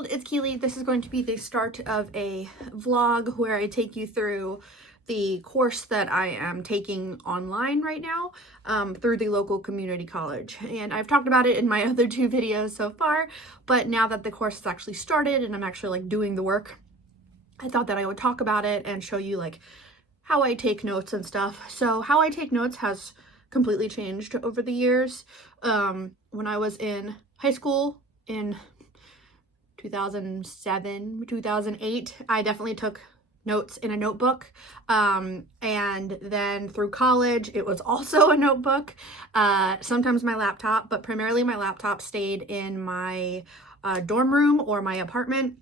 world, it's Keely. This is going to be the start of a vlog where I take you through the course that I am taking online right now through the local community college. And I've talked about it in my other two videos so far, but now that the course has actually started and I'm actually like doing the work, I thought that I would talk about it and show you like how I take notes and stuff. So how I take notes has completely changed over the years. When I was in high school in 2007, 2008, I definitely took notes in a notebook. And then through college, it was also a notebook. Sometimes my laptop, but primarily my laptop stayed in my dorm room or my apartment.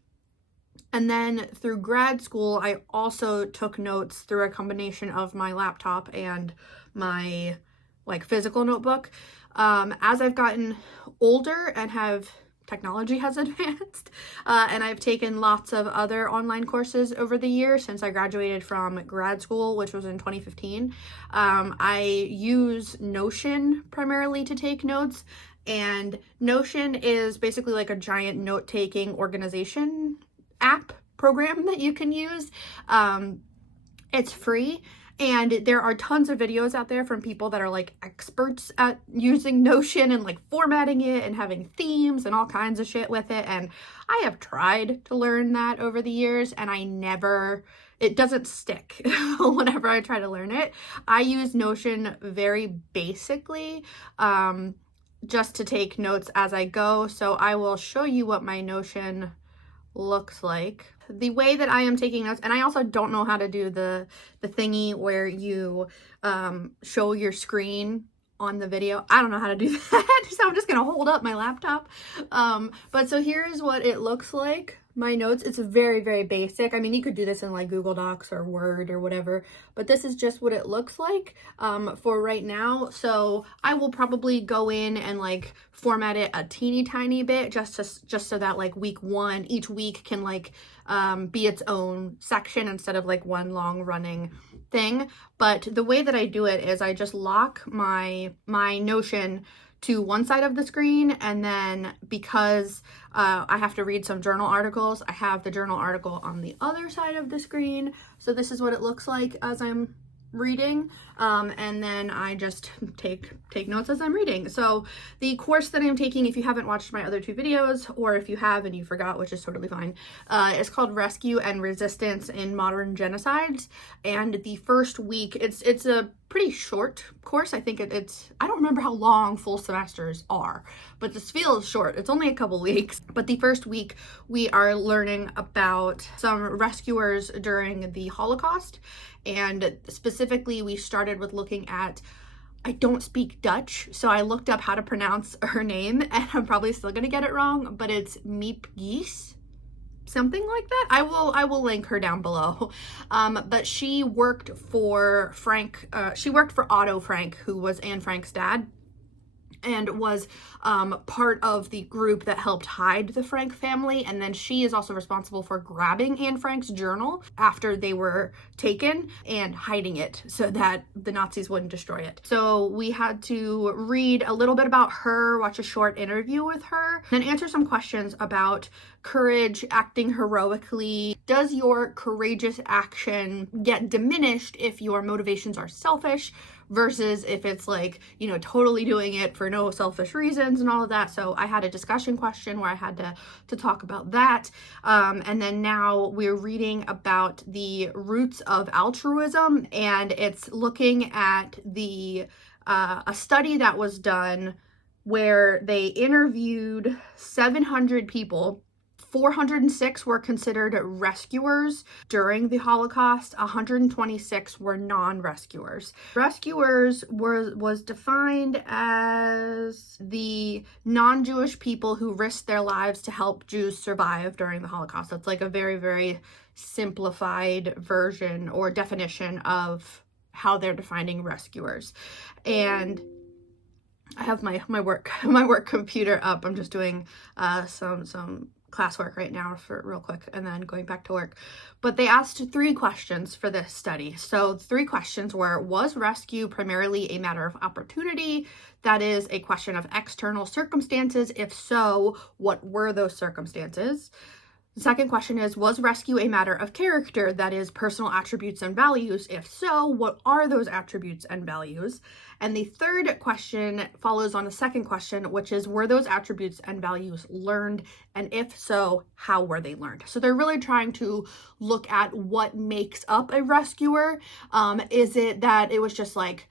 And then through grad school, I also took notes through a combination of my laptop and my like physical notebook. As I've gotten older and technology has advanced, and I've taken lots of other online courses over the years since I graduated from grad school, which was in 2015. I use Notion primarily to take notes, and Notion is basically like a giant note-taking organization app program that you can use. It's free. And there are tons of videos out there from people that are like experts at using Notion and like formatting it and having themes and all kinds of shit with it. And I have tried to learn that over the years and it doesn't stick whenever I try to learn it. I use Notion very basically, just to take notes as I go. So I will show you what my Notion looks like. The way that I am taking notes, and I also don't know how to do the thingy where you show your screen on the video. I don't know how to do that, so I'm just gonna hold up my laptop. But so here's what it looks like. My notes, it's very, very basic. I mean, you could do this in like Google Docs or Word or whatever, but this is just what it looks like for right now. So I will probably go in and like format it a teeny tiny bit just so that like week one, each week can like be its own section instead of like one long running thing. But the way that I do it is I just lock my Notion to one side of the screen, and then because I have to read some journal articles, I have the journal article on the other side of the screen. So this is what it looks like as I'm reading, and then I just take notes as I'm reading. So the course that I'm taking, if you haven't watched my other two videos, or if you have and you forgot, which is totally fine, is called Rescue and Resistance in Modern Genocides. And the first week, it's a pretty short course. I think I don't remember how long full semesters are, but this feels short. It's only a couple weeks. But the first week we are learning about some rescuers during the Holocaust. And specifically we started with looking at, I don't speak Dutch, so I looked up how to pronounce her name, and I'm probably still gonna get it wrong, but it's Miep Gies, something like that. I will link her down below. But she worked for she worked for Otto Frank, who was Anne Frank's dad, and was part of the group that helped hide the Frank family. And then she is also responsible for grabbing Anne Frank's journal after they were taken and hiding it so that the Nazis wouldn't destroy it. So we had to read a little bit about her, watch a short interview with her, then answer some questions about courage, acting heroically. Does your courageous action get diminished if your motivations are selfish versus if it's like, you know, totally doing it for no selfish reasons and all of that. So I had a discussion question where I had to talk about that. And then now we're reading about the roots of altruism, and it's looking at a study that was done where they interviewed 700 people. 406 were considered rescuers during the Holocaust. 126 were non-rescuers. Rescuers was defined as the non-Jewish people who risked their lives to help Jews survive during the Holocaust. That's like a very, very simplified version or definition of how they're defining rescuers. And I have my work computer up. I'm just doing some classwork right now for real quick and then going back to work. But they asked 3 questions for this study. So 3 questions were, was rescue primarily a matter of opportunity? That is a question of external circumstances. If so, what were those circumstances? The second question is, was rescue a matter of character? That is personal attributes and values. If so, what are those attributes and values? And the third question follows on the second question, which is, were those attributes and values learned? And if so, how were they learned? So they're really trying to look at what makes up a rescuer. Is it that it was just like,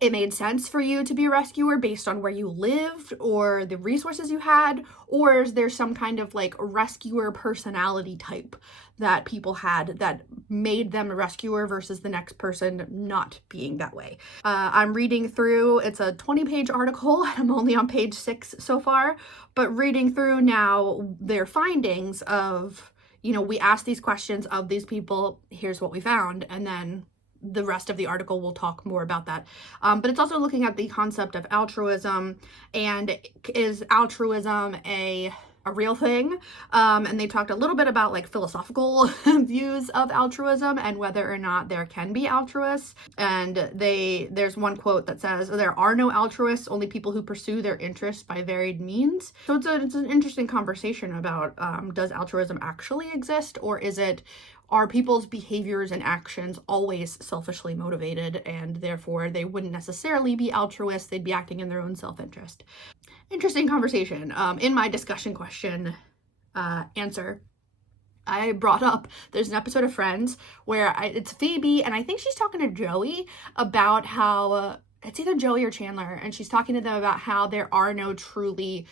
it made sense for you to be a rescuer based on where you lived or the resources you had? Or is there some kind of like rescuer personality type that people had that made them a rescuer versus the next person not being that way? I'm reading through, it's a 20-page article. I'm only on page 6 so far, but reading through now their findings of, we asked these questions of these people, here's what we found, and then the rest of the article will talk more about that. But it's also looking at the concept of altruism, and is altruism a real thing? And they talked a little bit about like philosophical views of altruism and whether or not there can be altruists. And there's one quote that says, there are no altruists, only people who pursue their interests by varied means. So it's an interesting conversation about, does altruism actually exist, or are people's behaviors and actions always selfishly motivated, and therefore they wouldn't necessarily be altruists, they'd be acting in their own self-interest? Interesting conversation. In my discussion question answer, I brought up, there's an episode of Friends where it's Phoebe, and I think she's talking to Joey about how, it's either Joey or Chandler, and she's talking to them about how there are no truly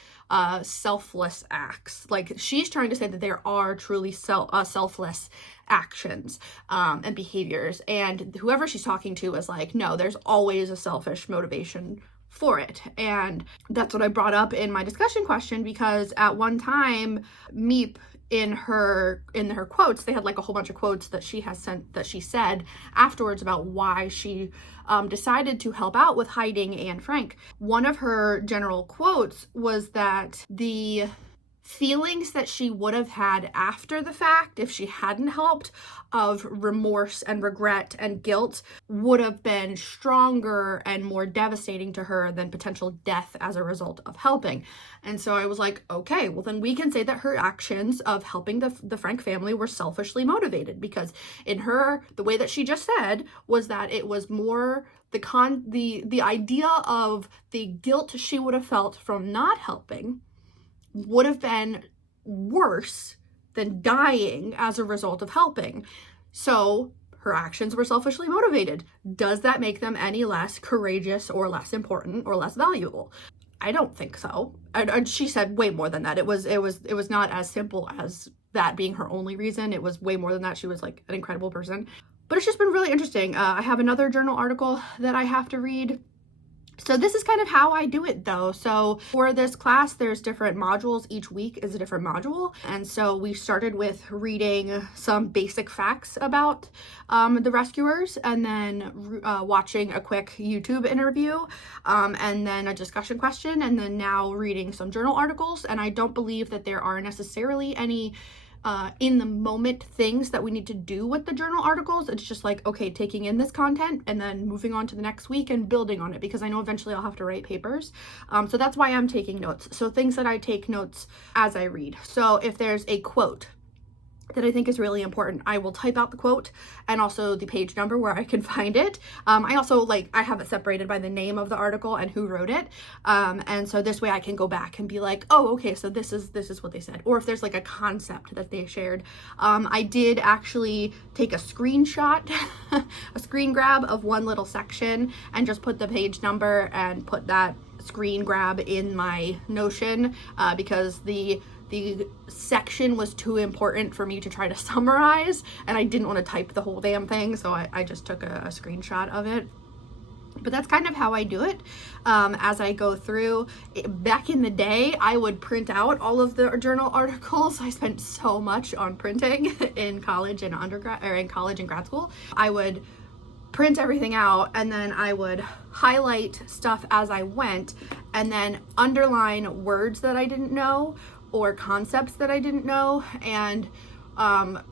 selfless acts. Like, she's trying to say that there are truly selfless actions and behaviors, and whoever she's talking to is like, no, there's always a selfish motivation for it. And that's what I brought up in my discussion question, because at one time, Meep, in her quotes, they had like a whole bunch of quotes that she said afterwards about why she decided to help out with hiding Anne Frank. One of her general quotes was that the feelings that she would have had after the fact, if she hadn't helped, of remorse and regret and guilt, would have been stronger and more devastating to her than potential death as a result of helping. And so I was like, okay, well then we can say that her actions of helping the Frank family were selfishly motivated, because in her, the way that she just said was that it was more the idea of the guilt she would have felt from not helping would have been worse than dying as a result of helping. So her actions were selfishly motivated. Does that make them any less courageous or less important or less valuable? I don't think so. And she said way more than that. It was not as simple as that being her only reason. It was way more than that. She was like an incredible person. But it's just been really interesting. I have another journal article that I have to read. So this is kind of how I do it though. So for this class, there's different modules. Each week is a different module. And so we started with reading some basic facts about the rescuers, and then watching a quick YouTube interview, and then a discussion question, and then now reading some journal articles. And I don't believe that there are necessarily any in the moment things that we need to do with the journal articles. It's just like, okay, taking in this content and then moving on to the next week and building on it, because I know eventually I'll have to write papers. So that's why I'm taking notes. So things that I take notes as I read. So if there's a quote that I think is really important, I will type out the quote and also the page number where I can find it. I also I have it separated by the name of the article and who wrote it. And so this way I can go back and be like, oh, okay, so this is what they said. Or if there's like a concept that they shared. I did actually take a screenshot, a screen grab of one little section, and just put the page number and put that screen grab in my Notion, because the section was too important for me to try to summarize, and I didn't want to type the whole damn thing, so I just took a screenshot of it. But that's kind of how I do it as I go through. Back in the day, I would print out all of the journal articles. I spent so much on printing in college and grad school. I would print everything out, and then I would highlight stuff as I went, and then underline words that I didn't know, or concepts that I didn't know, and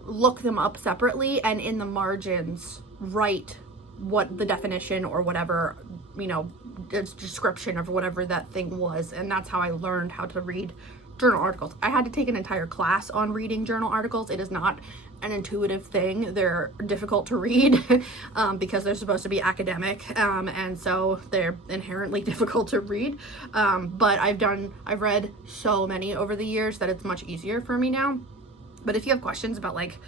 look them up separately, and in the margins write what the definition or whatever, you know, description of whatever that thing was. And that's how I learned how to read journal articles. I had to take an entire class on reading journal articles. It is not an intuitive thing. They're difficult to read because they're supposed to be academic, and so they're inherently difficult to read. But I've read so many over the years that it's much easier for me now. But if you have questions about like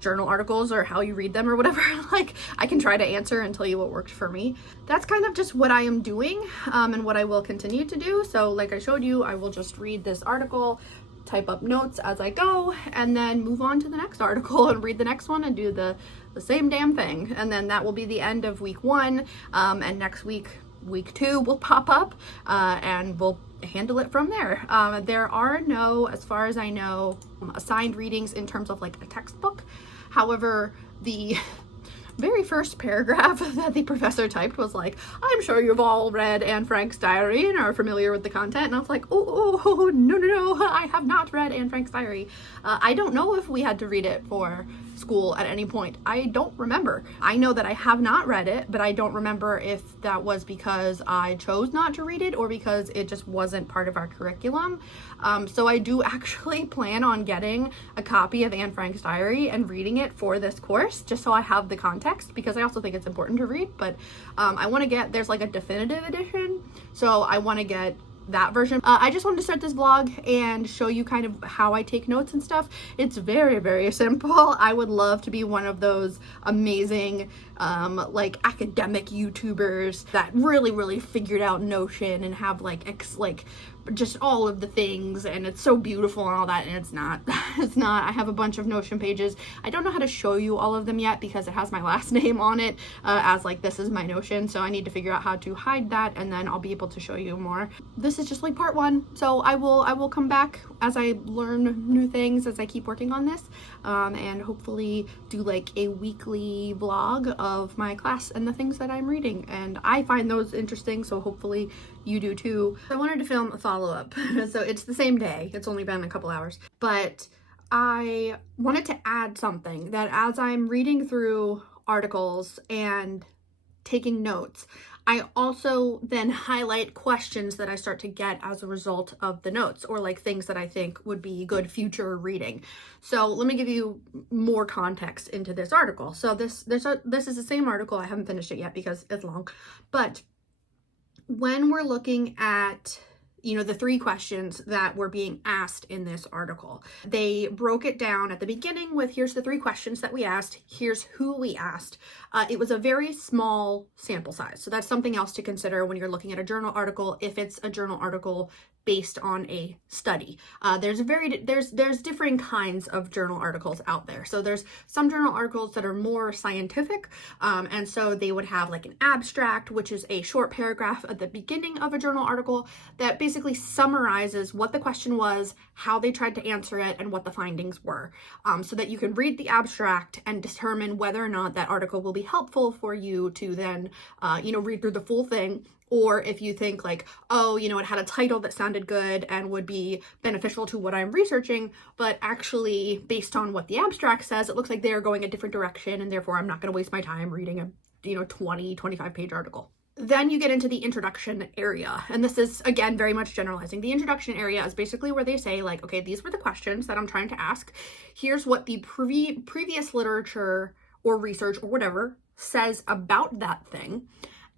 journal articles or how you read them or whatever, like I can try to answer and tell you what worked for me. That's kind of just what I am doing, and what I will continue to do. So like I showed you, I will just read this article, type up notes as I go, and then move on to the next article and read the next one and do the same damn thing. And then that will be the end of week 1, and next week, week 2 will pop up, and we'll handle it from there. There are no, as far as I know, assigned readings in terms of like a textbook. However, the very first paragraph that the professor typed was like, I'm sure you've all read Anne Frank's diary and are familiar with the content. And I was like, oh, no, I have not read Anne Frank's diary. I don't know if we had to read it for school at any point. I don't remember. I know that I have not read it, but I don't remember if that was because I chose not to read it or because it just wasn't part of our curriculum. So I do actually plan on getting a copy of Anne Frank's diary and reading it for this course, just so I have the context, because I also think it's important to read. But I want to get, there's like a definitive edition, so I want to get that version. I just wanted to start this vlog and show you kind of how I take notes and stuff. It's very, very simple. I would love to be one of those amazing like academic YouTubers that really figured out Notion and have like just all of the things, and it's so beautiful and all that, and it's not. It's not. I have a bunch of Notion pages. I don't know how to show you all of them yet because it has my last name on it, as like this is my Notion, so I need to figure out how to hide that, and then I'll be able to show you more. This is just like part 1, so I will come back as I learn new things as I keep working on this, and hopefully do like a weekly vlog of my class and the things that I'm reading, and I find those interesting, so hopefully you do too. I wanted to film a follow-up. So it's the same day, it's only been a couple hours, but I wanted to add something that as I'm reading through articles and taking notes, I also then highlight questions that I start to get as a result of the notes, or like things that I think would be good future reading. So let me give you more context into this article. So this is the same article. I haven't finished it yet because it's long, but when we're looking at, you know, the 3 questions that were being asked in this article, they broke it down at the beginning with, here's the 3 questions that we asked, here's who we asked. It was a very small sample size. So that's something else to consider when you're looking at a journal article, if it's a journal article based on a study. There's different kinds of journal articles out there. So there's some journal articles that are more scientific, and so they would have like an abstract, which is a short paragraph at the beginning of a journal article that basically summarizes what the question was, how they tried to answer it, and what the findings were, so that you can read the abstract and determine whether or not that article will be helpful for you to then read through the full thing. Or if you think like, oh, you know, it had a title that sounded good and would be beneficial to what I'm researching, but actually based on what the abstract says, it looks like they're going a different direction, and therefore I'm not going to waste my time reading a 25 page article. Then you get into the introduction area. And this is, again, very much generalizing. The introduction area is basically where they say like, okay, these were the questions that I'm trying to ask. Here's what the previous literature or research or whatever says about that thing.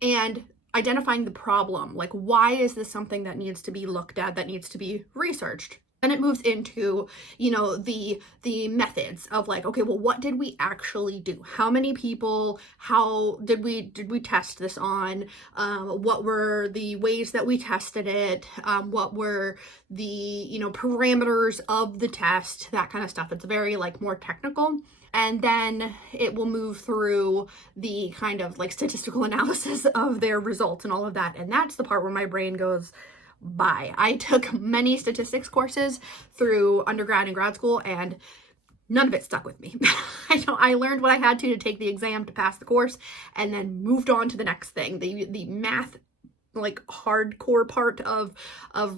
And identifying the problem, like why is this something that needs to be looked at, that needs to be researched? And it moves into, you know, the methods of like, okay, well, what did we actually do? How many people? How did we test this on? What were the ways that we tested it? What were the, parameters of the test? That kind of stuff. It's very like more technical. And then it will move through the kind of like statistical analysis of their results and all of that. And that's the part where my brain goes, bye. I took many statistics courses through undergrad and grad school, and none of it stuck with me. I learned what I had to take the exam to pass the course, and then moved on to the next thing. The math like hardcore part of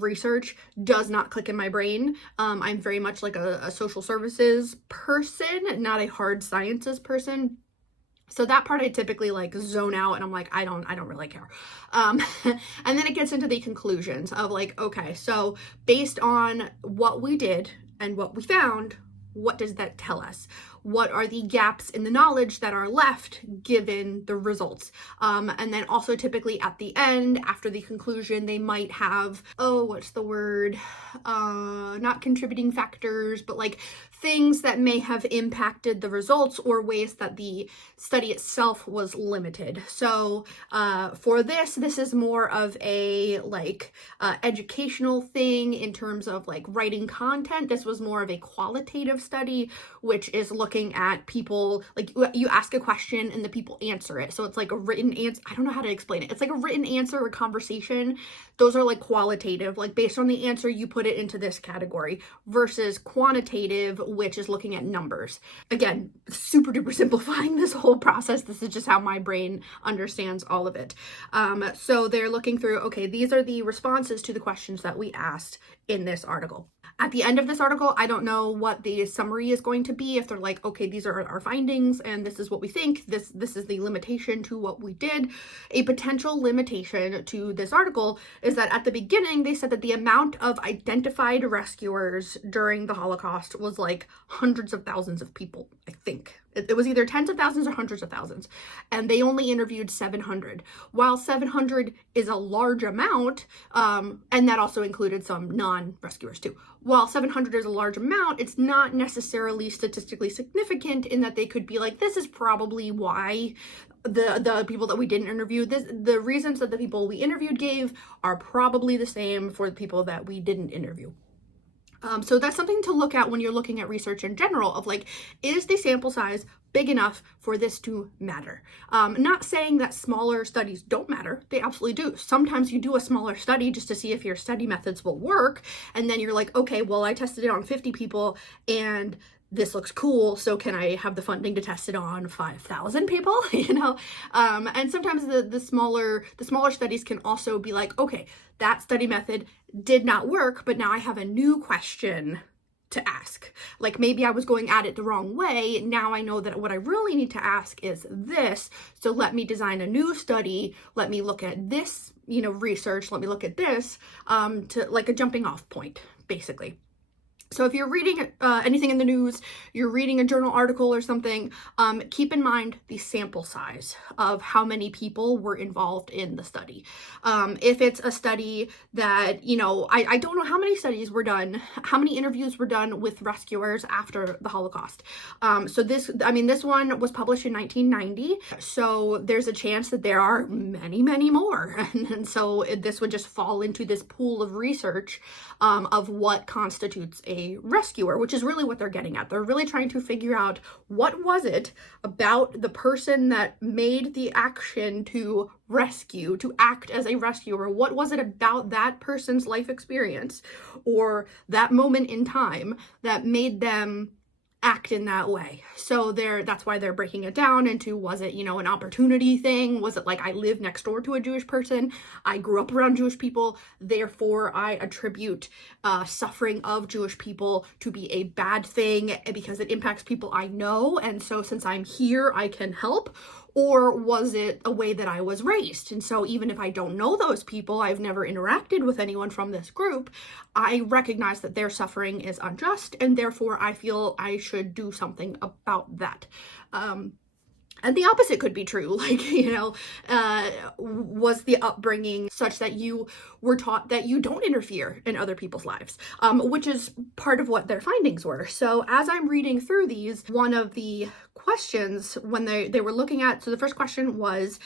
research does not click in my brain. I'm very much like a social services person, not a hard sciences person. So that part I typically like zone out and I'm like, I don't really care. And then it gets into the conclusions of like, okay, so based on what we did and what we found, what does that tell us? What are the gaps in the knowledge that are left given the results? And then also typically at the end, after the conclusion, they might have, what's the word? Not contributing factors, but like things that may have impacted the results or ways that the study itself was limited. So for this is more of a like educational thing in terms of like writing content. This was more of a qualitative study, which is looking at people, like you ask a question and the people answer it. So it's like a written answer. I don't know how to explain it. It's like a written answer or conversation. Those are like qualitative, like based on the answer, you put it into this category, versus quantitative, which is looking at numbers. Again, super duper simplifying this whole process. This is just how my brain understands all of it. So they're looking through, okay, these are the responses to the questions that we asked in this article. At the end of this article, I don't know what the summary is going to be. If they're like, okay, these are our findings and this is what we think, this is the limitation to what we did. A potential limitation to this article is that at the beginning, they said that the amount of identified rescuers during the Holocaust was like hundreds of thousands of people, I think. It was either tens of thousands or hundreds of thousands. And they only interviewed 700. While 700 is a large amount, and that also included some non-rescuers too. While 700 is a large amount, it's not necessarily statistically significant in that they could be like, this is probably why the people that we didn't interview, the reasons that the people we interviewed gave are probably the same for the people that we didn't interview. So that's something to look at when you're looking at research in general of like, is the sample size big enough for this to matter? Not saying that smaller studies don't matter. They absolutely do. Sometimes you do a smaller study just to see if your study methods will work. And then you're like, okay, well, I tested it on 50 people and this looks cool, so can I have the funding to test it on 5,000 people? And sometimes the smaller studies can also be like, okay, that study method did not work, but now I have a new question to ask. Like maybe I was going at it the wrong way. Now I know that what I really need to ask is this. So let me design a new study. Let me look at this, research. Let me look at this to like a jumping off point, basically. So if you're reading anything in the news, you're reading a journal article or something, keep in mind the sample size of how many people were involved in the study. If it's a study that, I don't know how many studies were done, how many interviews were done with rescuers after the Holocaust. So this one was published in 1990. So there's a chance that there are many, many more. And so this would just fall into this pool of research of what constitutes a rescuer, which is really what they're getting at. They're really trying to figure out what was it about the person that made the action to rescue, to act as a rescuer. What was it about that person's life experience or that moment in time that made them act in that way? So that's why they're breaking it down into, was it, an opportunity thing? Was it like, I live next door to a Jewish person, I grew up around Jewish people, therefore I attribute suffering of Jewish people to be a bad thing because it impacts people I know, and so since I'm here I can help? Or was it a way that I was raised? And so even if I don't know those people, I've never interacted with anyone from this group, I recognize that their suffering is unjust, and therefore I feel I should do something about that. And the opposite could be true. Like, was the upbringing such that you were taught that you don't interfere in other people's lives, which is part of what their findings were. So as I'm reading through these, one of the questions when they were looking at, so the first question was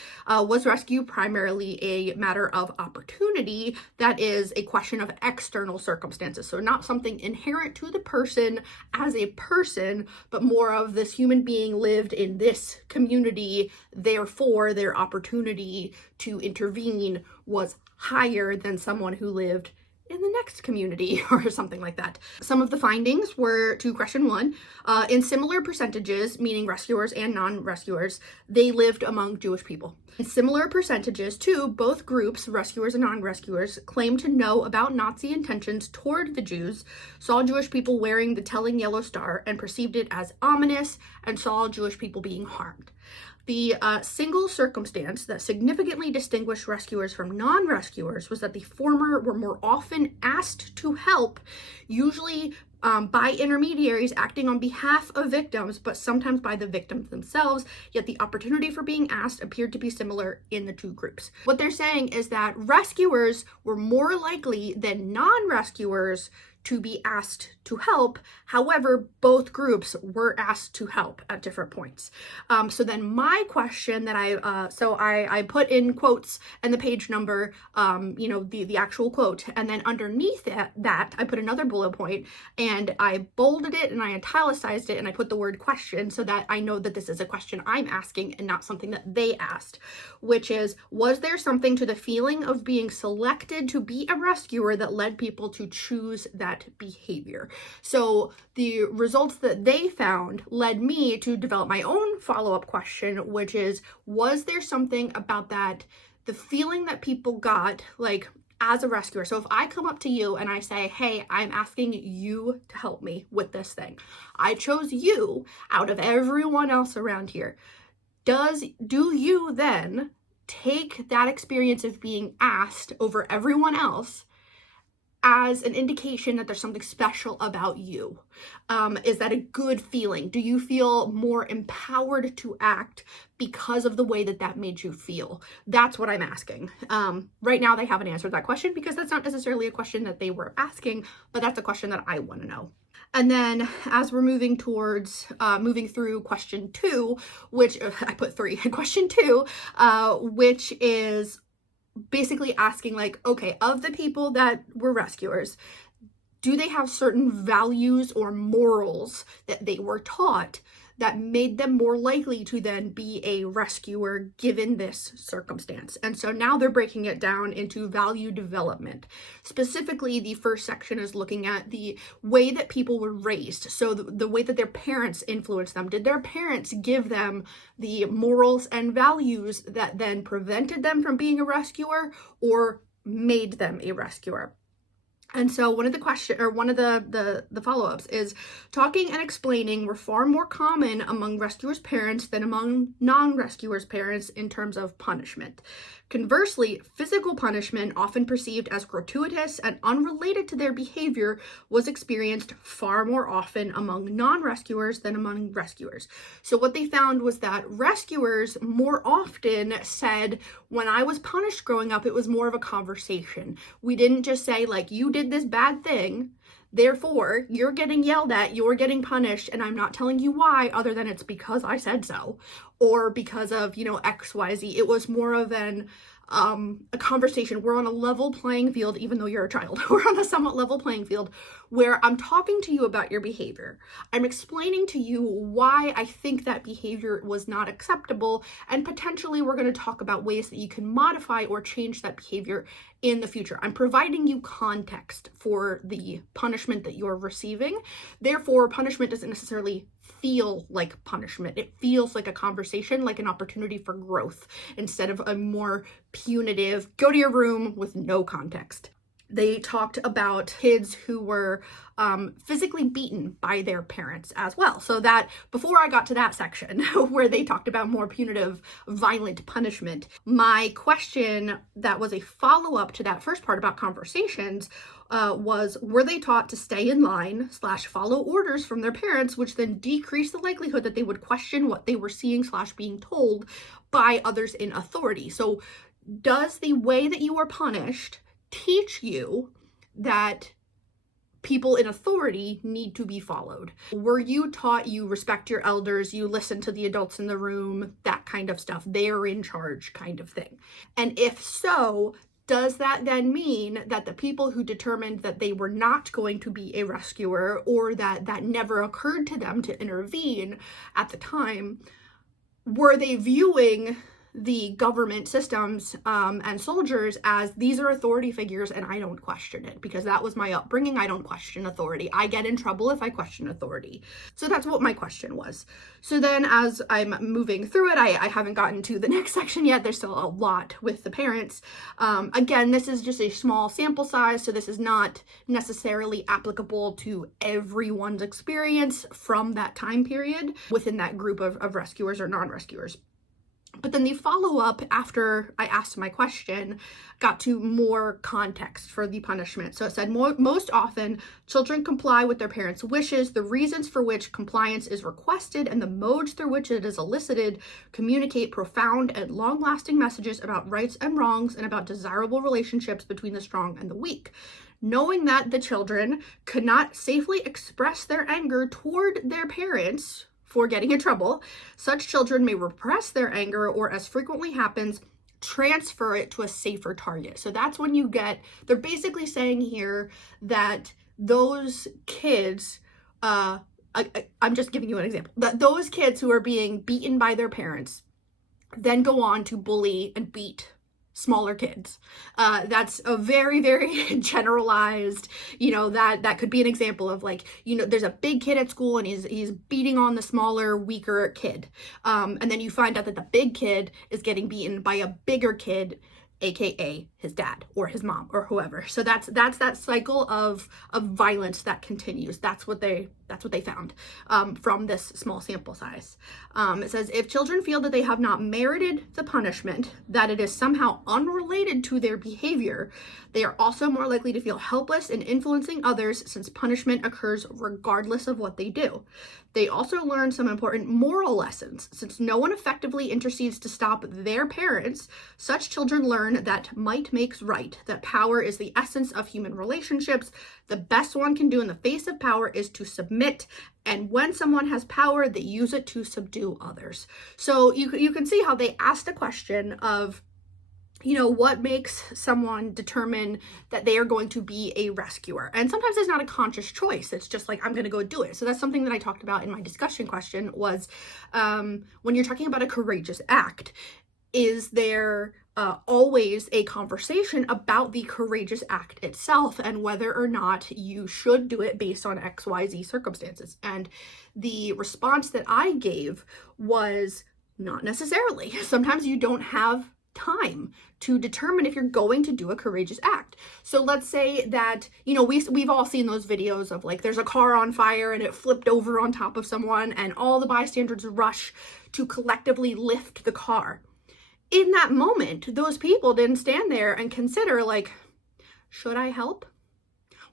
rescue primarily a matter of opportunity? That is a question of external circumstances. So not something inherent to the person as a person, but more of this human being lived in this community, therefore their opportunity to intervene was higher than someone who lived in the next community or something like that. Some of the findings were to question 1, in similar percentages, meaning rescuers and non-rescuers, they lived among Jewish people. In similar percentages, 2, both groups, rescuers and non-rescuers, claimed to know about Nazi intentions toward the Jews, saw Jewish people wearing the telling yellow star and perceived it as ominous, and saw Jewish people being harmed. The single circumstance that significantly distinguished rescuers from non-rescuers was that the former were more often asked to help, usually by intermediaries acting on behalf of victims, but sometimes by the victims themselves, yet the opportunity for being asked appeared to be similar in the two groups. What they're saying is that rescuers were more likely than non-rescuers to be asked to help. However, both groups were asked to help at different points. So then my question that I put in quotes and the page number, the actual quote, and then underneath that I put another bullet point and I bolded it and I italicized it and I put the word question so that I know that this is a question I'm asking and not something that they asked, which is, was there something to the feeling of being selected to be a rescuer that led people to choose that behavior? So the results that they found led me to develop my own follow-up question, which is, was there something about that, the feeling that people got, like, as a rescuer? So if I come up to you and I say, hey, I'm asking you to help me with this thing. I chose you out of everyone else around here. Do you then take that experience of being asked over everyone else as an indication that there's something special about you? Is that a good feeling? Do you feel more empowered to act because of the way that made you feel? That's what I'm asking. Right now, they haven't answered that question because that's not necessarily a question that they were asking, but that's a question that I want to know. And then as we're moving towards moving through question 2, which I put 3, question 2, which is basically asking, like, okay, of the people that were rescuers, do they have certain values or morals that they were taught that made them more likely to then be a rescuer given this circumstance? And so now they're breaking it down into value development. Specifically, the first section is looking at the way that people were raised. So the way that their parents influenced them. Did their parents give them the morals and values that then prevented them from being a rescuer or made them a rescuer? And so one of the follow-ups is, talking and explaining were far more common among rescuers' parents than among non-rescuers' parents in terms of punishment. Conversely, physical punishment, often perceived as gratuitous and unrelated to their behavior, was experienced far more often among non-rescuers than among rescuers. So what they found was that rescuers more often said, when I was punished growing up, it was more of a conversation. We didn't just say, like, you did this bad thing, therefore you're getting yelled at, you're getting punished, and I'm not telling you why other than it's because I said so, or because of, XYZ. It was more of a conversation. We're on a level playing field, even though you're a child. We're on a somewhat level playing field where I'm talking to you about your behavior. I'm explaining to you why I think that behavior was not acceptable, and potentially we're going to talk about ways that you can modify or change that behavior in the future. I'm providing you context for the punishment that you're receiving. Therefore, punishment doesn't necessarily feel like punishment. It feels like a conversation, like an opportunity for growth, instead of a more punitive, go to your room with no context. They talked about kids who were physically beaten by their parents as well. So that, before I got to that section where they talked about more punitive, violent punishment, my question that was a follow-up to that first part about conversations was, were they taught to stay in line / follow orders from their parents, which then decreased the likelihood that they would question what they were seeing / being told by others in authority? So does the way that you are punished teach you that people in authority need to be followed? Were you taught you respect your elders, you listen to the adults in the room, that kind of stuff, they're in charge kind of thing? And if so, does that then mean that the people who determined that they were not going to be a rescuer, or that never occurred to them to intervene at the time, were they viewing the government systems and soldiers as these are authority figures and I don't question it because that was my upbringing. I don't question authority. I get in trouble if I question authority. So that's what my question was. So then as I'm moving through it, I haven't gotten to the next section yet. There's still a lot with the parents. Again, this is just a small sample size, so this is not necessarily applicable to everyone's experience from that time period within that group of rescuers or non-rescuers. But then the follow-up after I asked my question got to more context for the punishment. So it said most often children comply with their parents' wishes, the reasons for which compliance is requested, and the modes through which it is elicited communicate profound and long-lasting messages about rights and wrongs and about desirable relationships between the strong and the weak. Knowing that the children could not safely express their anger toward their parents for getting in trouble, such children may repress their anger or, as frequently happens, transfer it to a safer target. So that's when you get, they're basically saying here that those kids, I'm just giving you an example, that those kids who are being beaten by their parents then go on to bully and beat smaller kids. That's a very, very generalized, that could be an example of like, there's a big kid at school and he's beating on the smaller, weaker kid. And then you find out that the big kid is getting beaten by a bigger kid, aka his dad or his mom or whoever. So that's that cycle of violence that continues. That's what they found from this small sample size. It says if children feel that they have not merited the punishment, that it is somehow unrelated to their behavior, they are also more likely to feel helpless in influencing others since punishment occurs regardless of what they do. They also learn some important moral lessons. Since no one effectively intercedes to stop their parents, such children learn that might makes right, that power is the essence of human relationships. The best one can do in the face of power is to submit, and when someone has power, they use it to subdue others. So you can see how they asked a question of, what makes someone determine that they are going to be a rescuer? And sometimes it's not a conscious choice. It's just like, I'm going to go do it. So that's something that I talked about in my discussion question was when you're talking about a courageous act, is there always a conversation about the courageous act itself and whether or not you should do it based on XYZ circumstances? And the response that I gave was not necessarily. Sometimes you don't have time to determine if you're going to do a courageous act. So let's say that, we've all seen those videos of like, there's a car on fire and it flipped over on top of someone and all the bystanders rush to collectively lift the car. In that moment, those people didn't stand there and consider like, should I help?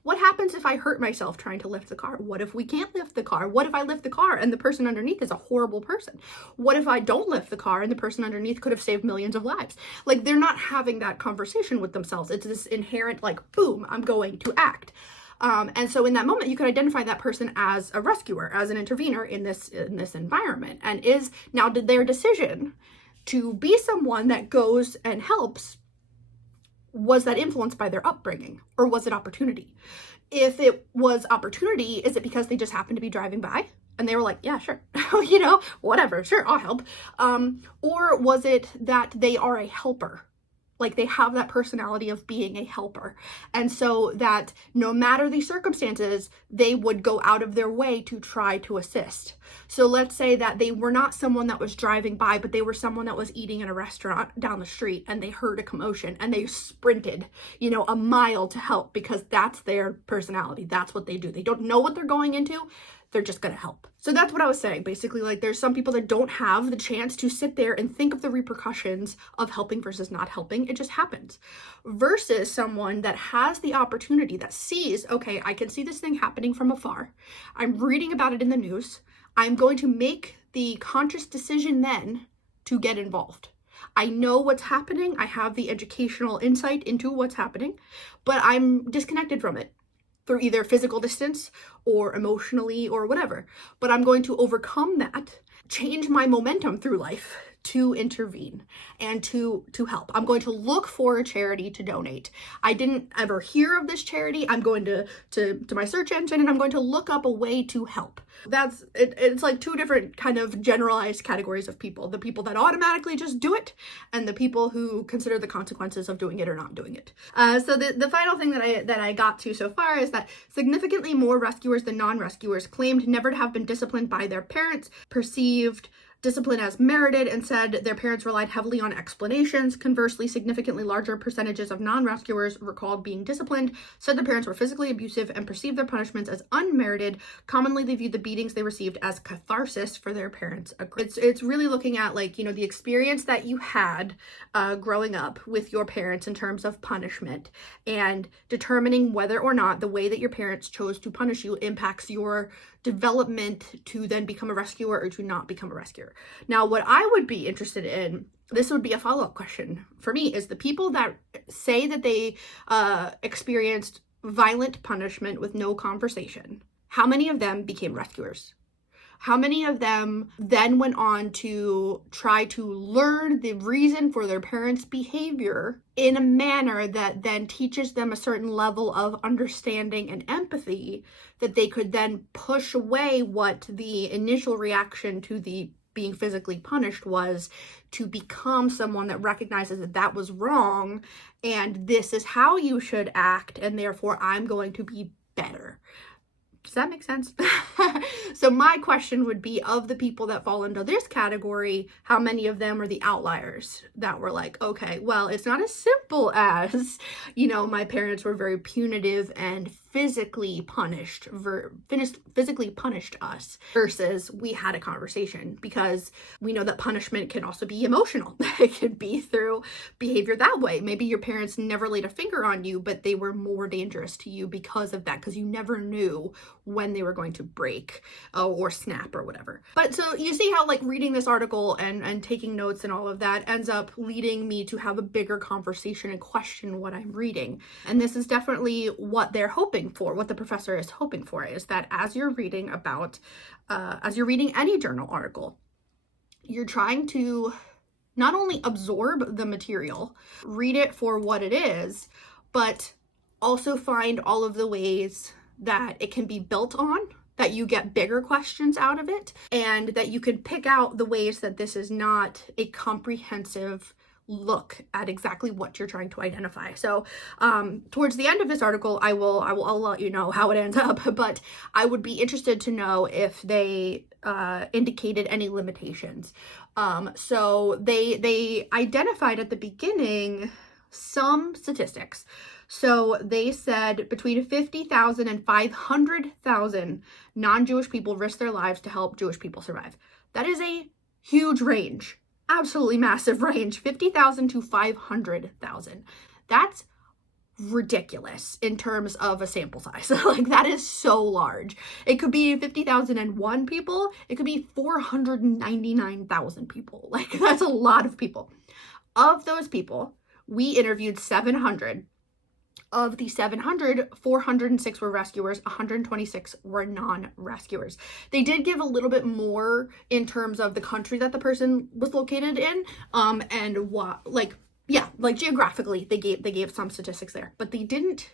What happens if I hurt myself trying to lift the car? What if we can't lift the car? What if I lift the car and the person underneath is a horrible person? What if I don't lift the car and the person underneath could have saved millions of lives? Like, they're not having that conversation with themselves. It's this inherent like, boom, I'm going to act. And so in that moment, you could identify that person as a rescuer, as an intervener in this environment. And did their decision to be someone that goes and helps, was that influenced by their upbringing or was it opportunity? If it was opportunity, is it because they just happened to be driving by and they were like, yeah, sure, whatever, sure, I'll help. Or was it that they are a helper? Like they have that personality of being a helper. And so that no matter the circumstances, they would go out of their way to try to assist. So let's say that they were not someone that was driving by, but they were someone that was eating in a restaurant down the street and they heard a commotion and they sprinted, a mile to help because that's their personality. That's what they do. They don't know what they're going into. They're just going to help. So that's what I was saying. Basically, like there's some people that don't have the chance to sit there and think of the repercussions of helping versus not helping. It just happens. Versus someone that has the opportunity, that sees, okay, I can see this thing happening from afar. I'm reading about it in the news. I'm going to make the conscious decision then to get involved. I know what's happening. I have the educational insight into what's happening, but I'm disconnected from it through either physical distance or emotionally or whatever. But I'm going to overcome that, change my momentum through life to intervene and to help. I'm going to look for a charity to donate. I didn't ever hear of this charity. I'm going to my search engine and I'm going to look up a way to help. That's it. It's like two different kind of generalized categories of people: the people that automatically just do it, and the people who consider the consequences of doing it or not doing it. So the final thing that I got to so far is that significantly more rescuers than non-rescuers claimed never to have been disciplined by their parents, perceived discipline as merited, and said their parents relied heavily on explanations. Conversely, significantly larger percentages of non-rescuers recalled being disciplined, said their parents were physically abusive, and perceived their punishments as unmerited. Commonly, they viewed the beatings they received as catharsis for their parents. It's really looking at, like, you know, the experience that you had growing up with your parents in terms of punishment, and determining whether or not the way that your parents chose to punish you impacts your development to then become a rescuer or to not become a rescuer. Now, what I would be interested in, this would be a follow-up question for me, is the people that say that they experienced violent punishment with no conversation. How many of them became rescuers? How many of them then went on to try to learn the reason for their parents' behavior in a manner that then teaches them a certain level of understanding and empathy that they could then push away what the initial reaction to the being physically punished was, to become someone that recognizes that that was wrong and this is how you should act, and therefore I'm going to be better. Does that make sense? So my question would be, of the people that fall into this category, how many of them are the outliers that were like, okay, well, it's not as simple as, you know, my parents were very punitive and physically punished us, versus we had a conversation, because we know that punishment can also be emotional. It could be through behavior that way. Maybe your parents never laid a finger on you, but they were more dangerous to you because of that, because you never knew when they were going to break or snap or whatever. But so you see how, like, reading this article and taking notes and all of that ends up leading me to have a bigger conversation and question what I'm reading. And this is definitely what they're hoping for, what the professor is hoping for, is that as you're reading about, as you're reading any journal article, you're trying to not only absorb the material, read it for what it is, but also find all of the ways that it can be built on, that you get bigger questions out of it, and that you can pick out the ways that this is not a comprehensive look at exactly what you're trying to identify. So towards the end of this article, I'll let you know how it ends up, but I would be interested to know if they indicated any limitations. So they identified at the beginning some statistics. So they said between 50,000 and 500,000 non-Jewish people risk their lives to help Jewish people survive. That is a huge range. Absolutely massive range. 50,000 to 500,000. That's ridiculous in terms of a sample size. Like, that is so large. It could be 50,001 people. It could be 499,000 people. Like, that's a lot of people. Of those people, we interviewed 700. Of the 700, 406 were rescuers, 126 were non-rescuers. They did give a little bit more in terms of the country that the person was located in, and what, like geographically, they gave some statistics there, but they didn't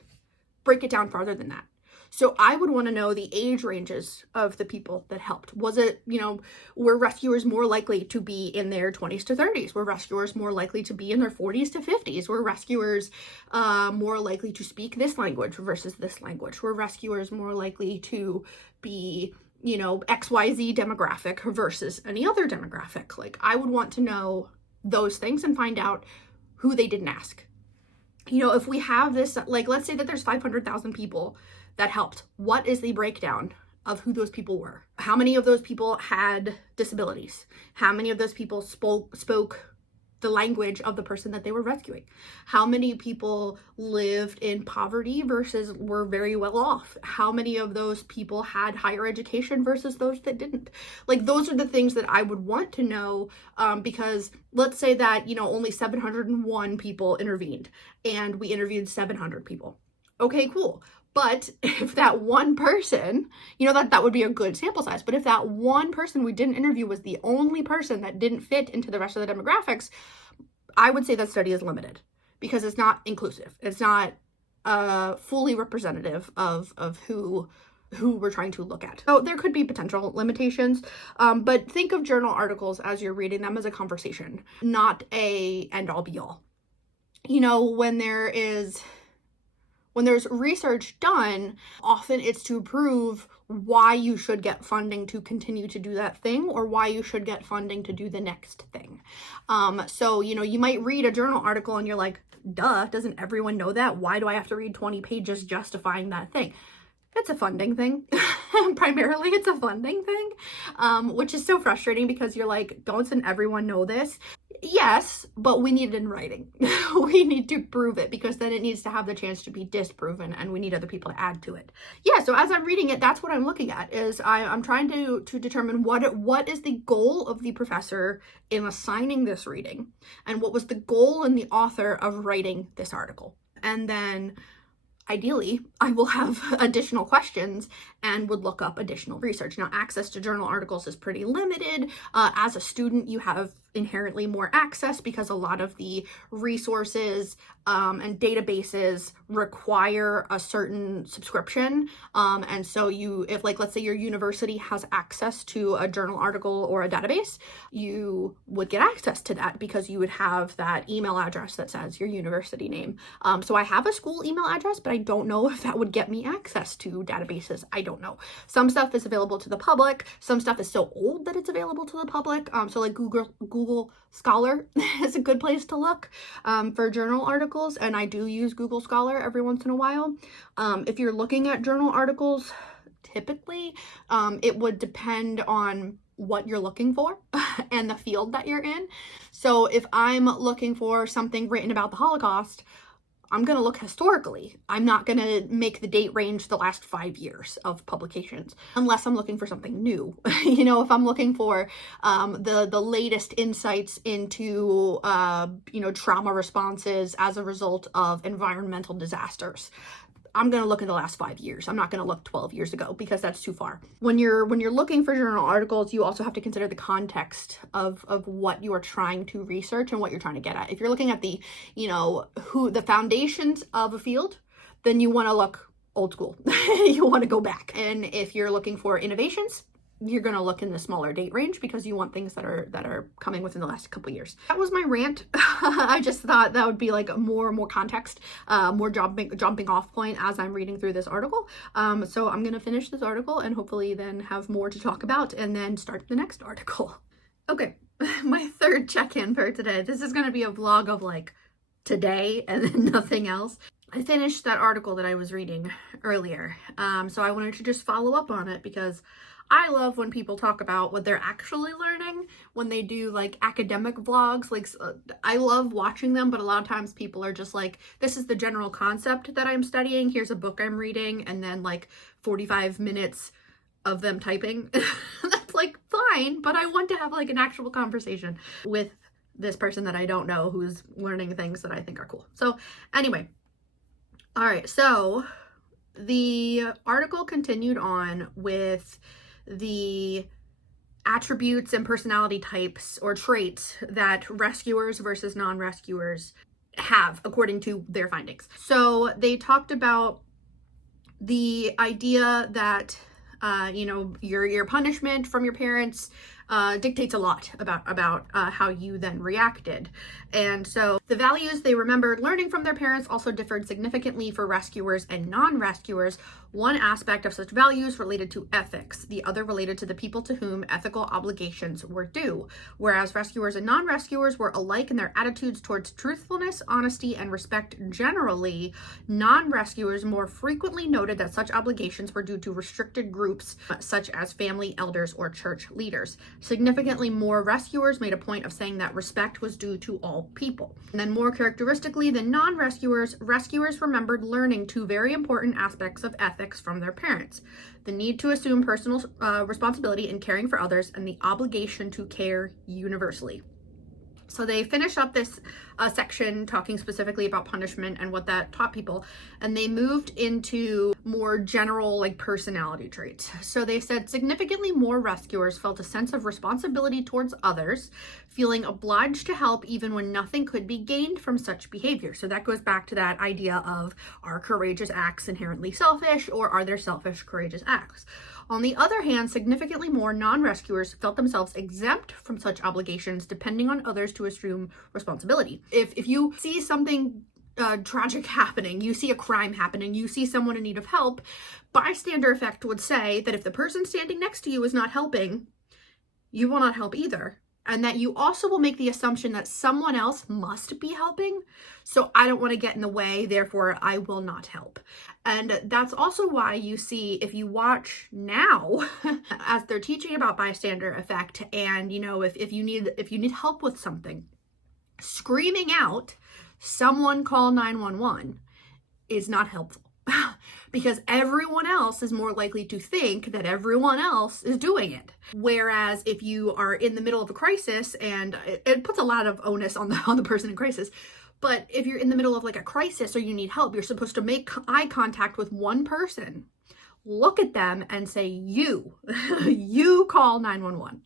break it down farther than that. So I would want to know the age ranges of the people that helped. Was it, you know, were rescuers more likely to be in their 20s to 30s? Were rescuers more likely to be in their 40s to 50s? Were rescuers more likely to speak this language versus this language? Were rescuers more likely to be, you know, XYZ demographic versus any other demographic? Like, I would want to know those things and find out who they didn't ask. You know, if we have this, like, let's say that there's 500,000 people that helped. What is the breakdown of who those people were? How many of those people had disabilities? How many of those people spoke the language of the person that they were rescuing? How many people lived in poverty versus were very well off? How many of those people had higher education versus those that didn't? Like, those are the things that I would want to know, because let's say that, you know, only 701 people intervened and we interviewed 700 people. Okay, cool. But if that one person, that would be a good sample size. But if that one person we didn't interview was the only person that didn't fit into the rest of the demographics, I would say that study is limited because it's not inclusive. It's not fully representative of who we're trying to look at. So there could be potential limitations, but think of journal articles as you're reading them as a conversation, not a end-all be-all. When there's research done, often it's to prove why you should get funding to continue to do that thing or why you should get funding to do the next thing. So, you might read a journal article and you're like, duh, doesn't everyone know that? Why do I have to read 20 pages justifying that thing? It's a funding thing. Primarily, it's a funding thing, which is so frustrating because you're like, doesn't everyone know this? Yes, but we need it in writing. We need to prove it because then it needs to have the chance to be disproven and we need other people to add to it. Yeah, so as I'm reading it, that's what I'm looking at is I'm trying to determine what is the goal of the professor in assigning this reading and what was the goal in the author of writing this article. And then ideally, I will have additional questions and would look up additional research. Now, access to journal articles is pretty limited. As a student, you have inherently more access because a lot of the resources and databases require a certain subscription. And so if let's say your university has access to a journal article or a database, you would get access to that because you would have that email address that says your university name. So I have a school email address, but I don't know if that would get me access to databases. I don't know. Some stuff is available to the public. Some stuff is so old that it's available to the public. So like Google Scholar is a good place to look for journal articles, and I do use Google Scholar every once in a while. If you're looking at journal articles, typically it would depend on what you're looking for and the field that you're in. So if I'm looking for something written about the Holocaust, I'm going to look historically. I'm not going to make the date range the last 5 years of publications unless I'm looking for something new. If I'm looking for the latest insights into, trauma responses as a result of environmental disasters, I'm going to look in the last 5 years. I'm not going to look 12 years ago because that's too far. When you're looking for journal articles, you also have to consider the context of what you are trying to research and what you're trying to get at. If you're looking at the foundations of a field, then you want to look old school. You want to go back. And if you're looking for innovations, you're going to look in the smaller date range because you want things that are coming within the last couple years. That was my rant. I just thought that would be like more context, more jumping off point as I'm reading through this article. So I'm going to finish this article and hopefully then have more to talk about and then start the next article. Okay, my third check-in for today. This is going to be a vlog of like today and then nothing else. I finished that article that I was reading earlier. So I wanted to just follow up on it because I love when people talk about what they're actually learning when they do like academic vlogs. Like I love watching them, but a lot of times people are just like, this is the general concept that I'm studying. Here's a book I'm reading. And then like 45 minutes of them typing. That's like fine, but I want to have like an actual conversation with this person that I don't know who's learning things that I think are cool. So anyway, all right. So the article continued on with the attributes and personality types or traits that rescuers versus non-rescuers have according to their findings. So they talked about the idea that your punishment from your parents dictates a lot about how you then reacted. And so the values they remembered learning from their parents also differed significantly for rescuers and non-rescuers. One aspect of such values related to ethics, the other related to the people to whom ethical obligations were due. Whereas rescuers and non-rescuers were alike in their attitudes towards truthfulness, honesty, and respect generally, non-rescuers more frequently noted that such obligations were due to restricted groups such as family, elders, or church leaders. Significantly more rescuers made a point of saying that respect was due to all people. And then more characteristically than non-rescuers, rescuers remembered learning two very important aspects of ethics from their parents: the need to assume personal responsibility in caring for others and the obligation to care universally. So they finish up this section talking specifically about punishment and what that taught people, and they moved into more general like personality traits. So they said significantly more rescuers felt a sense of responsibility towards others, feeling obliged to help even when nothing could be gained from such behavior. So that goes back to that idea of, are courageous acts inherently selfish, or are there selfish courageous acts? On the other hand, significantly more non-rescuers felt themselves exempt from such obligations, depending on others to assume responsibility. If you see something tragic happening, you see a crime happening, you see someone in need of help, bystander effect would say that if the person standing next to you is not helping, you will not help either. And that you also will make the assumption that someone else must be helping. So I don't want to get in the way, therefore I will not help. And that's also why you see, if you watch now, as they're teaching about bystander effect, and you know, if you need help with something, screaming out, "Someone call 911," is not helpful. Because everyone else is more likely to think that everyone else is doing it. Whereas if you are in the middle of a crisis, and it puts a lot of onus on the person in crisis, but if you're in the middle of like a crisis or you need help, you're supposed to make eye contact with one person, look at them and say, you call 911.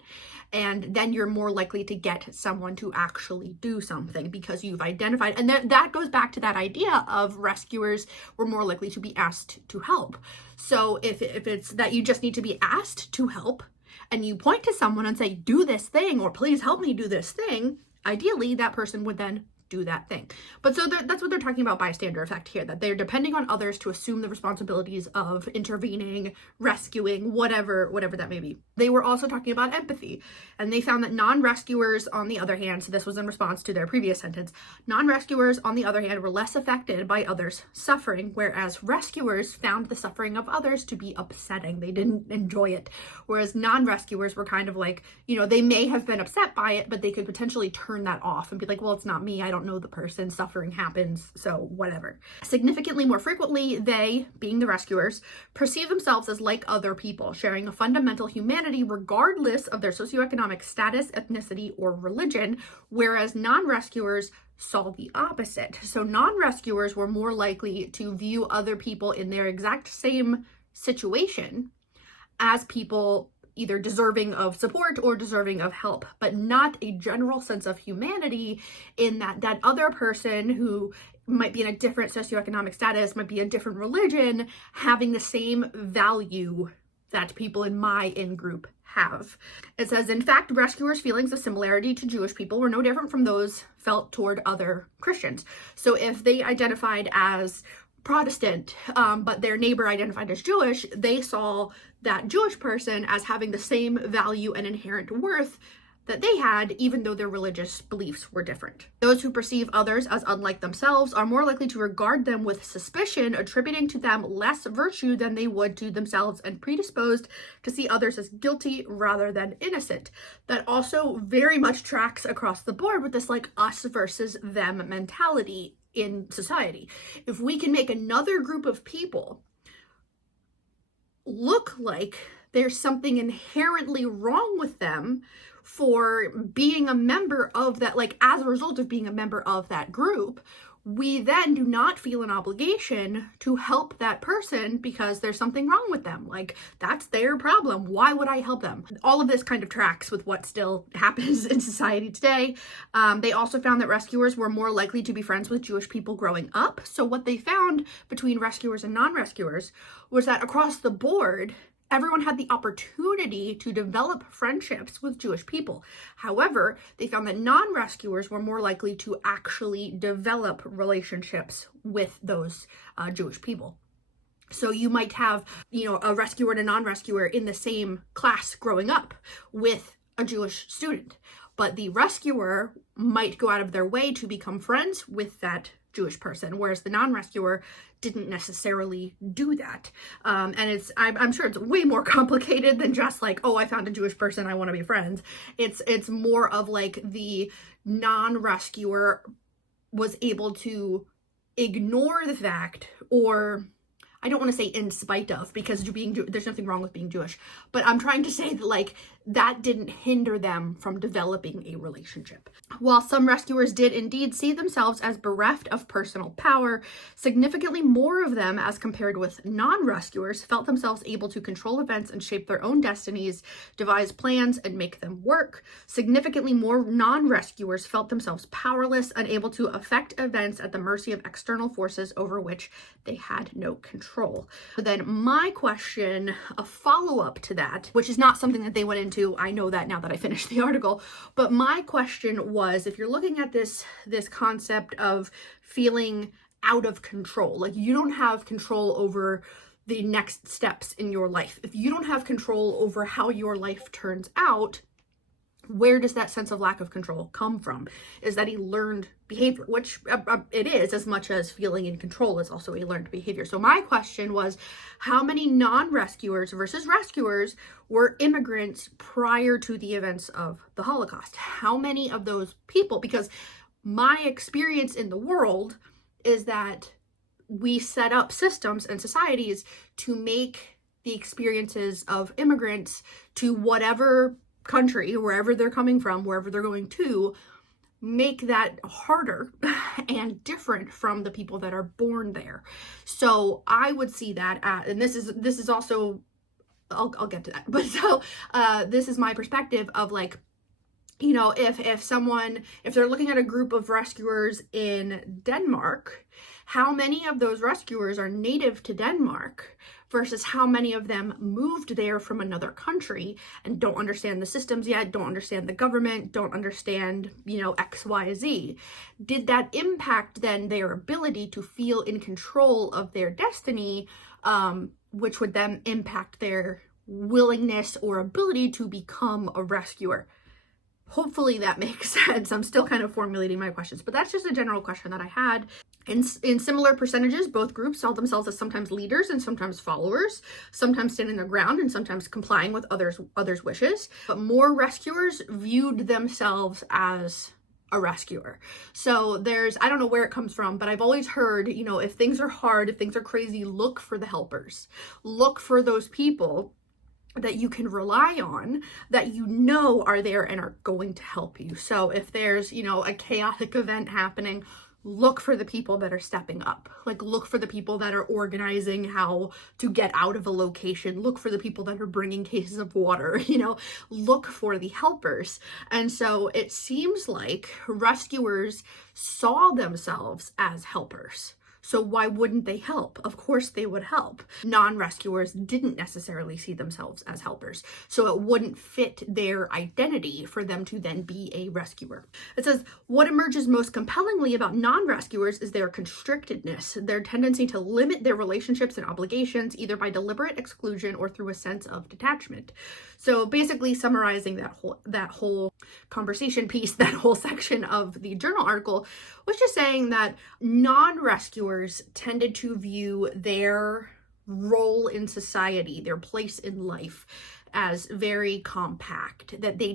And then you're more likely to get someone to actually do something because you've identified. And that goes back to that idea of rescuers were more likely to be asked to help. So if it's that you just need to be asked to help and you point to someone and say, do this thing, or please help me do this thing, ideally that person would then do that thing. But so that's what they're talking about bystander effect here, that they're depending on others to assume the responsibilities of intervening, rescuing, whatever that may be. They were also talking about empathy, and they found that non-rescuers, on the other hand, so this was in response to their previous sentence, non-rescuers, on the other hand, were less affected by others' suffering, whereas rescuers found the suffering of others to be upsetting. They didn't enjoy it. Whereas non-rescuers were kind of like, you know, they may have been upset by it, but they could potentially turn that off and be like, well, it's not me. I don't know the person, suffering happens, so whatever. Significantly more frequently, they, being the rescuers, perceive themselves as like other people, sharing a fundamental humanity regardless of their socioeconomic status, ethnicity, or religion, whereas non-rescuers saw the opposite. So non-rescuers were more likely to view other people in their exact same situation as people either deserving of support or deserving of help, but not a general sense of humanity in that other person who might be in a different socioeconomic status, might be a different religion, having the same value that people in my in-group have. It says, in fact, rescuers' feelings of similarity to Jewish people were no different from those felt toward other Christians. So if they identified as Protestant, but their neighbor identified as Jewish, they saw that Jewish person as having the same value and inherent worth that they had, even though their religious beliefs were different. Those who perceive others as unlike themselves are more likely to regard them with suspicion, attributing to them less virtue than they would to themselves, and predisposed to see others as guilty rather than innocent. That also very much tracks across the board with this like us versus them mentality in society. If we can make another group of people look like there's something inherently wrong with them for being a member of that, like as a result of being a member of that group, we then do not feel an obligation to help that person because there's something wrong with them. Like, that's their problem. Why would I help them? All of this kind of tracks with what still happens in society today. They also found that rescuers were more likely to be friends with Jewish people growing up. So what they found between rescuers and non-rescuers was that across the board, everyone had the opportunity to develop friendships with Jewish people. However, they found that non-rescuers were more likely to actually develop relationships with those Jewish people. So you might have, a rescuer and a non-rescuer in the same class growing up with a Jewish student, but the rescuer might go out of their way to become friends with that Jewish person, whereas the non-rescuer didn't necessarily do that. And I'm sure it's way more complicated than just like, oh, I found a Jewish person, I want to be friends. It's more of like the non-rescuer was able to ignore the fact, or I don't want to say in spite of, because there's nothing wrong with being Jewish, but I'm trying to say that like that didn't hinder them from developing a relationship. While some rescuers did indeed see themselves as bereft of personal power, significantly more of them, as compared with non-rescuers, felt themselves able to control events and shape their own destinies, devise plans, and make them work. Significantly more non-rescuers felt themselves powerless, unable to affect events at the mercy of external forces over which they had no control. But then my question, a follow-up to that, which is not something that they went into, I know that now that I finished the article, but my question was, if you're looking at this concept of feeling out of control, like you don't have control over the next steps in your life, if you don't have control over how your life turns out, where does that sense of lack of control come from? Is that a learned behavior? Which it is, as much as feeling in control is also a learned behavior. So my question was, how many non-rescuers versus rescuers were immigrants prior to the events of the Holocaust? How many of those people? Because my experience in the world is that we set up systems and societies to make the experiences of immigrants to whatever country, wherever they're coming from, wherever they're going to, make that harder and different from the people that are born there. So I would see that and this is also, I'll get to that, but so this is my perspective of, like, you know, if they're looking at a group of rescuers in Denmark, how many of those rescuers are native to Denmark versus how many of them moved there from another country and don't understand the systems yet, don't understand the government, don't understand, you know, X, Y, Z. Did that impact then their ability to feel in control of their destiny, which would then impact their willingness or ability to become a rescuer? Hopefully that makes sense. I'm still kind of formulating my questions, but that's just a general question that I had. In similar percentages, both groups saw themselves as sometimes leaders and sometimes followers, sometimes standing their ground and sometimes complying with others' wishes. But more rescuers viewed themselves as a rescuer. So I don't know where it comes from, but I've always heard, you know, if things are hard, if things are crazy, look for the helpers. Look for those people that you can rely on, that you know are there and are going to help you. So if there's, you know, a chaotic event happening, look for the people that are stepping up. Like, look for the people that are organizing how to get out of a location. Look for the people that are bringing cases of water, you know, look for the helpers. And so it seems like rescuers saw themselves as helpers. So why wouldn't they help? Of course they would help. Non-rescuers didn't necessarily see themselves as helpers, so it wouldn't fit their identity for them to then be a rescuer. It says, what emerges most compellingly about non-rescuers is their constrictedness, their tendency to limit their relationships and obligations, either by deliberate exclusion or through a sense of detachment. So basically summarizing that whole conversation piece, that whole section of the journal article, was just saying that non-rescuers tended to view their role in society, their place in life, as very compact, that they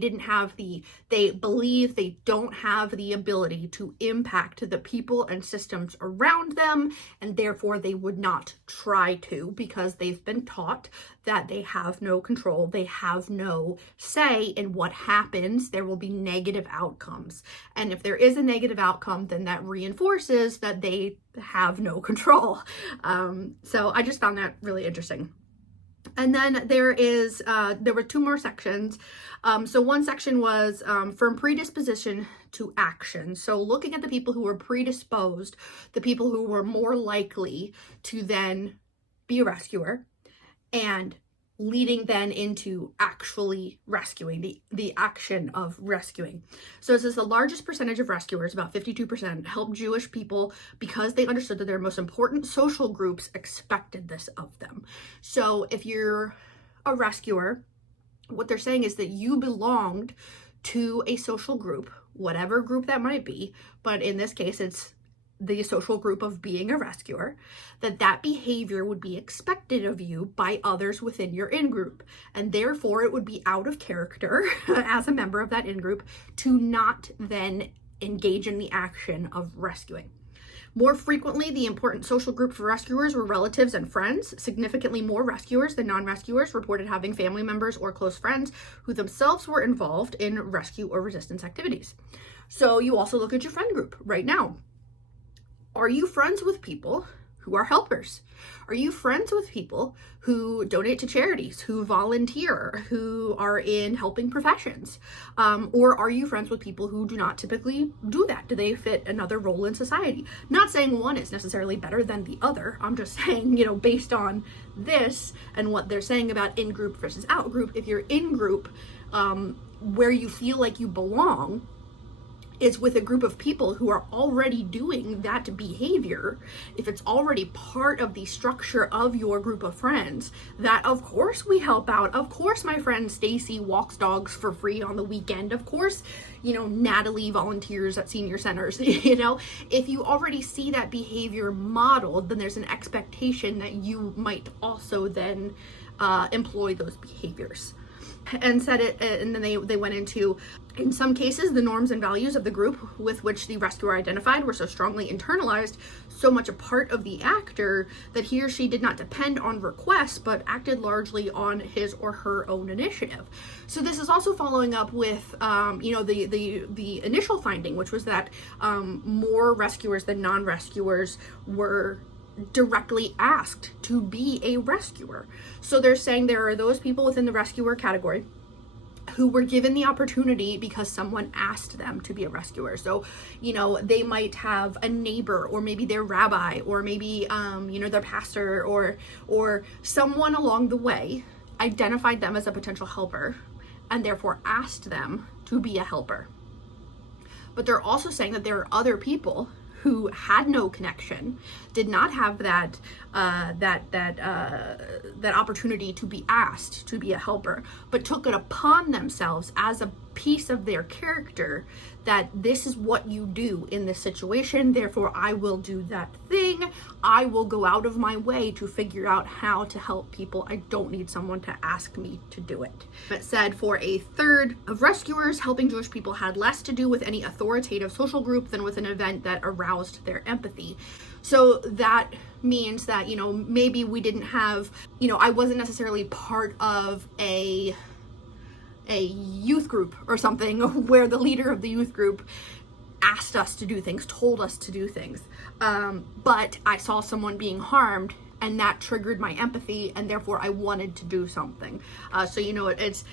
believe they don't have the ability to impact the people and systems around them, and therefore they would not try to, because they've been taught that they have no control, they have no say in what happens. There will be negative outcomes, and if there is a negative outcome, then that reinforces that they have no control. So I just found that really interesting. And then there were two more sections. So one section was from predisposition to action. So looking at the people who were predisposed, the people who were more likely to then be a rescuer, and leading then into actually rescuing, the action of rescuing. So it says the largest percentage of rescuers, about 52%, helped Jewish people because they understood that their most important social groups expected this of them. So if you're a rescuer, what they're saying is that you belonged to a social group, whatever group that might be, but in this case, it's the social group of being a rescuer, that behavior would be expected of you by others within your in-group, and therefore it would be out of character as a member of that in-group to not then engage in the action of rescuing. More frequently, the important social group for rescuers were relatives and friends. Significantly more rescuers than non-rescuers reported having family members or close friends who themselves were involved in rescue or resistance activities. So you also look at your friend group right now. Are you friends with people who are helpers? Are you friends with people who donate to charities, who volunteer, who are in helping professions? Or are you friends with people who do not typically do that? Do they fit another role in society? Not saying one is necessarily better than the other. I'm just saying, based on this and what they're saying about in-group versus out-group, if you're in-group, where you feel like you belong, is with a group of people who are already doing that behavior, if it's already part of the structure of your group of friends, that of course we help out. Of course my friend Stacy walks dogs for free on the weekend. Of course, Natalie volunteers at senior centers. If you already see that behavior modeled, then there's an expectation that you might also then employ those behaviors. And said it, and then they went into, in some cases, the norms and values of the group with which the rescuer identified were so strongly internalized, so much a part of the actor, that he or she did not depend on requests, but acted largely on his or her own initiative. So this is also following up with, the initial finding, which was that more rescuers than non-rescuers were directly asked to be a rescuer. So they're saying there are those people within the rescuer category who were given the opportunity because someone asked them to be a rescuer. So, they might have a neighbor, or maybe their rabbi, or maybe, their pastor, or someone along the way identified them as a potential helper and therefore asked them to be a helper. But they're also saying that there are other people who had no connection, did not have that opportunity to be asked to be a helper, but took it upon themselves as a piece of their character that this is what you do in this situation, therefore I will do that thing. I will go out of my way to figure out how to help people. I don't need someone to ask me to do it. It said for a third of rescuers, helping Jewish people had less to do with any authoritative social group than with an event that aroused their empathy. So that means that, maybe we didn't have, I wasn't necessarily part of a youth group or something where the leader of the youth group asked us to do things, told us to do things. But I saw someone being harmed and that triggered my empathy, and therefore I wanted to do something. So it's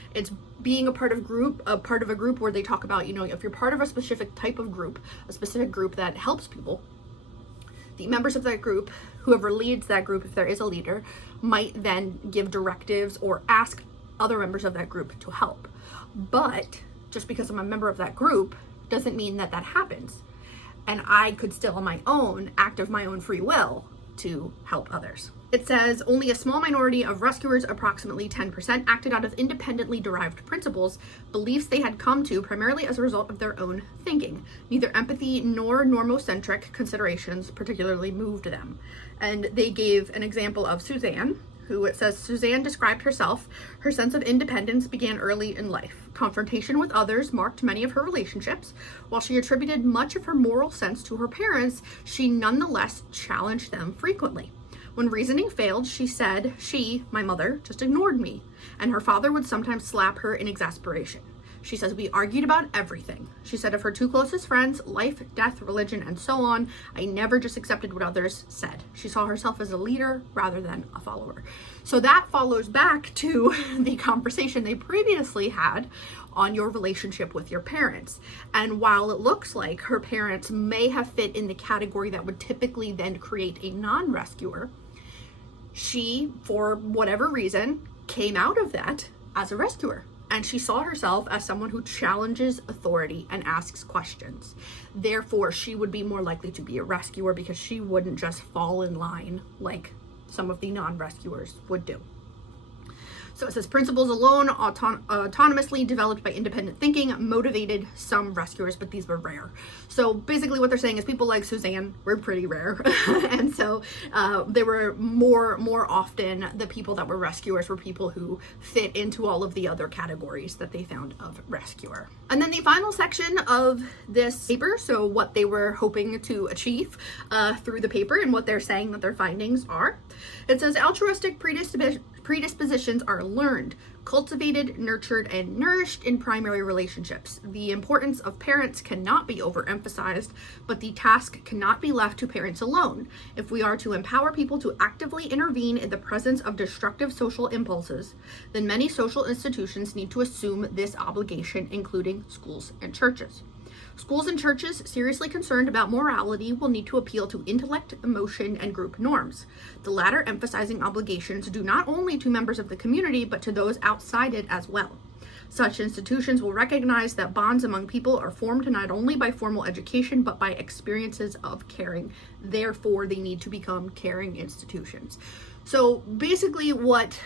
being a part of a group where they talk about, if you're part of a specific type of group, a specific group that helps people, the members of that group, whoever leads that group, if there is a leader, might then give directives or ask other members of that group to help. But just because I'm a member of that group doesn't mean that happens. And I could still on my own act of my own free will to help others. It says only a small minority of rescuers, approximately 10%, acted out of independently derived principles, beliefs they had come to primarily as a result of their own thinking. Neither empathy nor normocentric considerations particularly moved them. And they gave an example of Suzanne, who it says Suzanne described herself. Her sense of independence began early in life. Confrontation with others marked many of her relationships. While she attributed much of her moral sense to her parents, she nonetheless challenged them frequently. When reasoning failed, she said she, my mother, just ignored me, and her father would sometimes slap her in exasperation. She says, we argued about everything. She said of her two closest friends, life, death, religion, and so on, I never just accepted what others said. She saw herself as a leader rather than a follower. So that follows back to the conversation they previously had on your relationship with your parents. And while it looks like her parents may have fit in the category that would typically then create a non-rescuer, she, for whatever reason, came out of that as a rescuer. And she saw herself as someone who challenges authority and asks questions. Therefore, she would be more likely to be a rescuer because she wouldn't just fall in line like some of the non-rescuers would do. So it says principles alone, autonomously developed by independent thinking, motivated some rescuers, but these were rare. So basically what they're saying is people like Suzanne were pretty rare. And so they were more often the people that were rescuers were people who fit into all of the other categories that they found of rescuer. And then the final section of this paper, so what they were hoping to achieve through the paper and what they're saying that their findings are. It says altruistic predispositions are learned, cultivated, nurtured, and nourished in primary relationships. The importance of parents cannot be overemphasized, but the task cannot be left to parents alone. If we are to empower people to actively intervene in the presence of destructive social impulses, then many social institutions need to assume this obligation, including schools and churches. Schools and churches seriously concerned about morality will need to appeal to intellect, emotion, and group norms, the latter emphasizing obligations due not only to members of the community, but to those outside it as well. Such institutions will recognize that bonds among people are formed not only by formal education, but by experiences of caring. Therefore, they need to become caring institutions. So basically what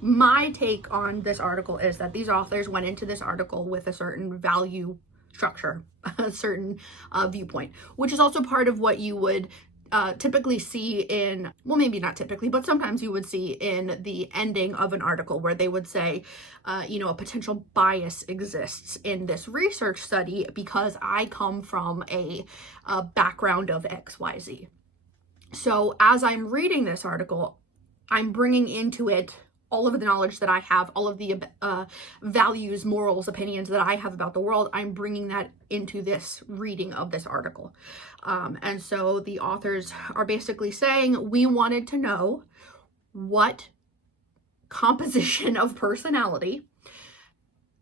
my take on this article is that these authors went into this article with a certain value structure, a certain viewpoint, which is also part of what you would typically see in, well, maybe not typically, but sometimes you would see in the ending of an article where they would say, a potential bias exists in this research study because I come from a background of XYZ. So as I'm reading this article, I'm bringing into it all of the knowledge that I have, all of the values, morals, opinions that I have about the world. I'm bringing that into this reading of this article. And so the authors are basically saying, we wanted to know what composition of personality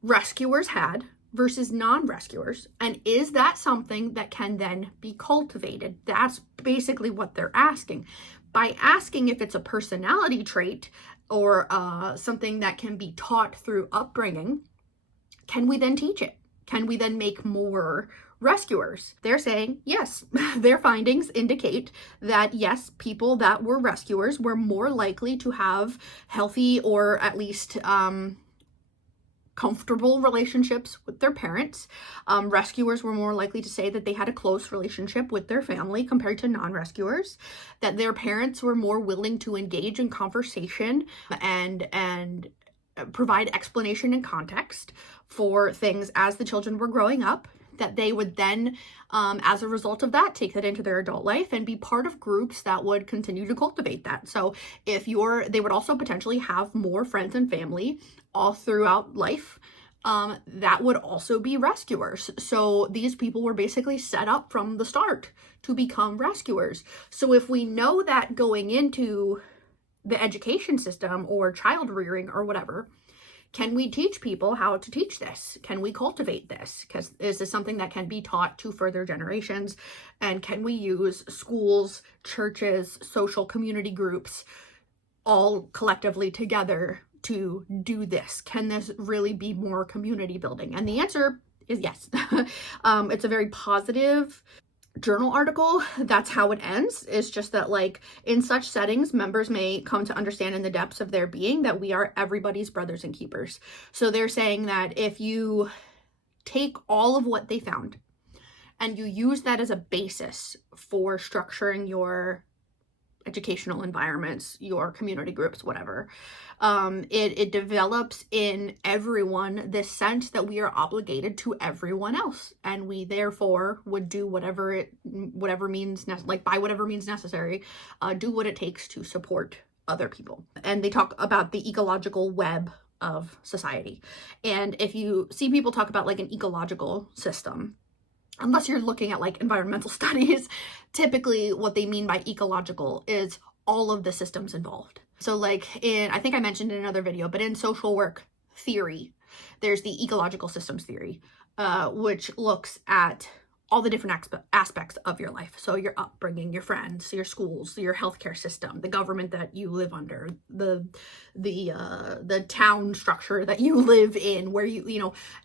rescuers had versus non-rescuers, and is that something that can then be cultivated? That's basically what they're asking. By asking if it's a personality trait or something that can be taught through upbringing, can we then teach it? Can we then make more rescuers? They're saying yes. Their findings indicate that yes, people that were rescuers were more likely to have healthy or at least comfortable relationships with their parents. Rescuers were more likely to say that they had a close relationship with their family compared to non-rescuers, that their parents were more willing to engage in conversation and provide explanation and context for things as the children were growing up, that they would then, as a result of that, take that into their adult life and be part of groups that would continue to cultivate that. So they would also potentially have more friends and family all throughout life that would also be rescuers. So these people were basically set up from the start to become rescuers. So if we know that going into the education system or child rearing or whatever, can we teach people how to teach this? Can we cultivate this? Because is this something that can be taught to further generations? And can we use schools, churches, social community groups all collectively together to do this? Can this really be more community building? And the answer is yes. It's a very positive journal article. That's how it ends. It's just that, like, in such settings, members may come to understand in the depths of their being that we are everybody's brothers and keepers. So they're saying that if you take all of what they found and you use that as a basis for structuring your educational environments, your community groups, whatever, it develops in everyone this sense that we are obligated to everyone else, and we therefore would do whatever means necessary, do what it takes to support other people. And they talk about the ecological web of society. And if you see people talk about like an ecological system, unless you're looking at like environmental studies, typically what they mean by ecological is all of the systems involved. So like I think I mentioned in another video, but in social work theory, there's the ecological systems theory, which looks at all the different aspects of your life. So your upbringing, your friends, your schools, your healthcare system, the government that you live under, the town structure that you live in, where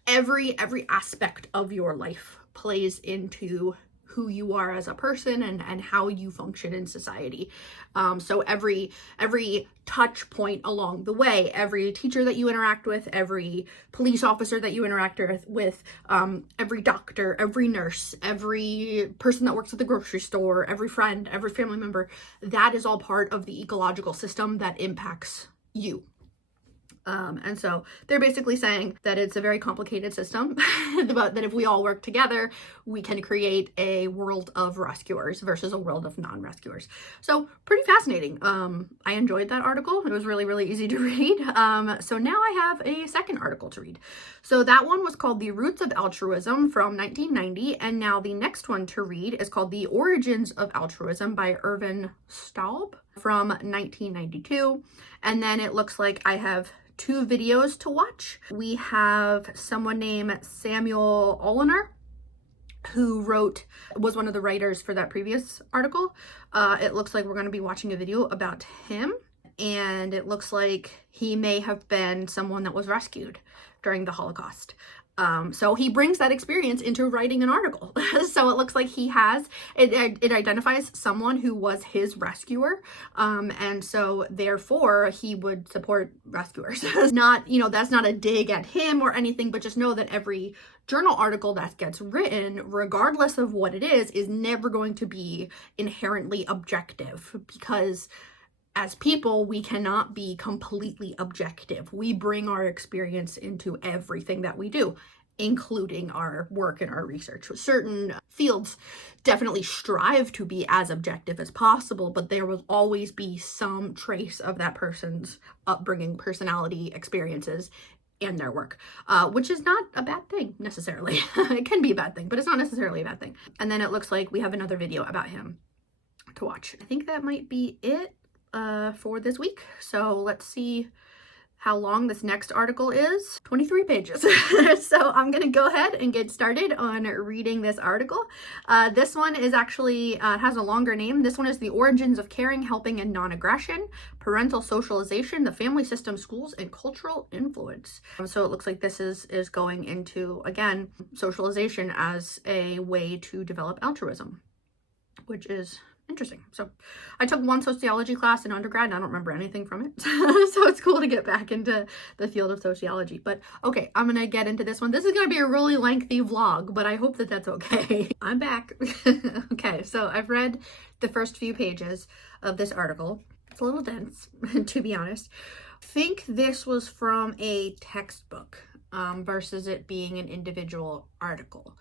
every aspect of your life plays into who you are as a person and how you function in society. So every touch point along the way, every teacher that you interact with, every police officer that you interact with, every doctor, every nurse, every person that works at the grocery store, every friend, every family member, that is all part of the ecological system that impacts you. And so they're basically saying that it's a very complicated system, but that if we all work together, we can create a world of rescuers versus a world of non-rescuers. So pretty fascinating. I enjoyed that article. It was really, really easy to read. So now I have a second article to read. So that one was called The Roots of Altruism from 1990. And now the next one to read is called The Origins of Altruism by Irvin Staub from 1992. And then it looks like I have 2 videos to watch. We have someone named Samuel Oliner, who was one of the writers for that previous article. It looks like we're going to be watching a video about him, and it looks like he may have been someone that was rescued during the Holocaust. So he brings that experience into writing an article. So it looks like he has, it identifies someone who was his rescuer. And so therefore he would support rescuers. Not, that's not a dig at him or anything, but just know that every journal article that gets written, regardless of what it is never going to be inherently objective, because as people, we cannot be completely objective. We bring our experience into everything that we do, including our work and our research. Certain fields definitely strive to be as objective as possible, but there will always be some trace of that person's upbringing, personality, experiences in their work, which is not a bad thing necessarily. It can be a bad thing, but it's not necessarily a bad thing. And then it looks like we have another video about him to watch. I think that might be it for this week. So let's see how long this next article is. 23 pages. So I'm gonna go ahead and get started on reading this article. This one is actually has a longer name. This one is The Origins of Caring, Helping, and Non-Aggression, Parental Socialization, the Family System, Schools, and Cultural Influence. So it looks like this is going into, again, socialization as a way to develop altruism, which is interesting. So I took one sociology class in undergrad and I don't remember anything from it. So it's cool to get back into the field of sociology. But okay, I'm going to get into this one. This is going to be a really lengthy vlog, but I hope that that's okay. I'm back. Okay, so I've read the first few pages of this article. It's a little dense, to be honest. I think this was from a textbook versus it being an individual article,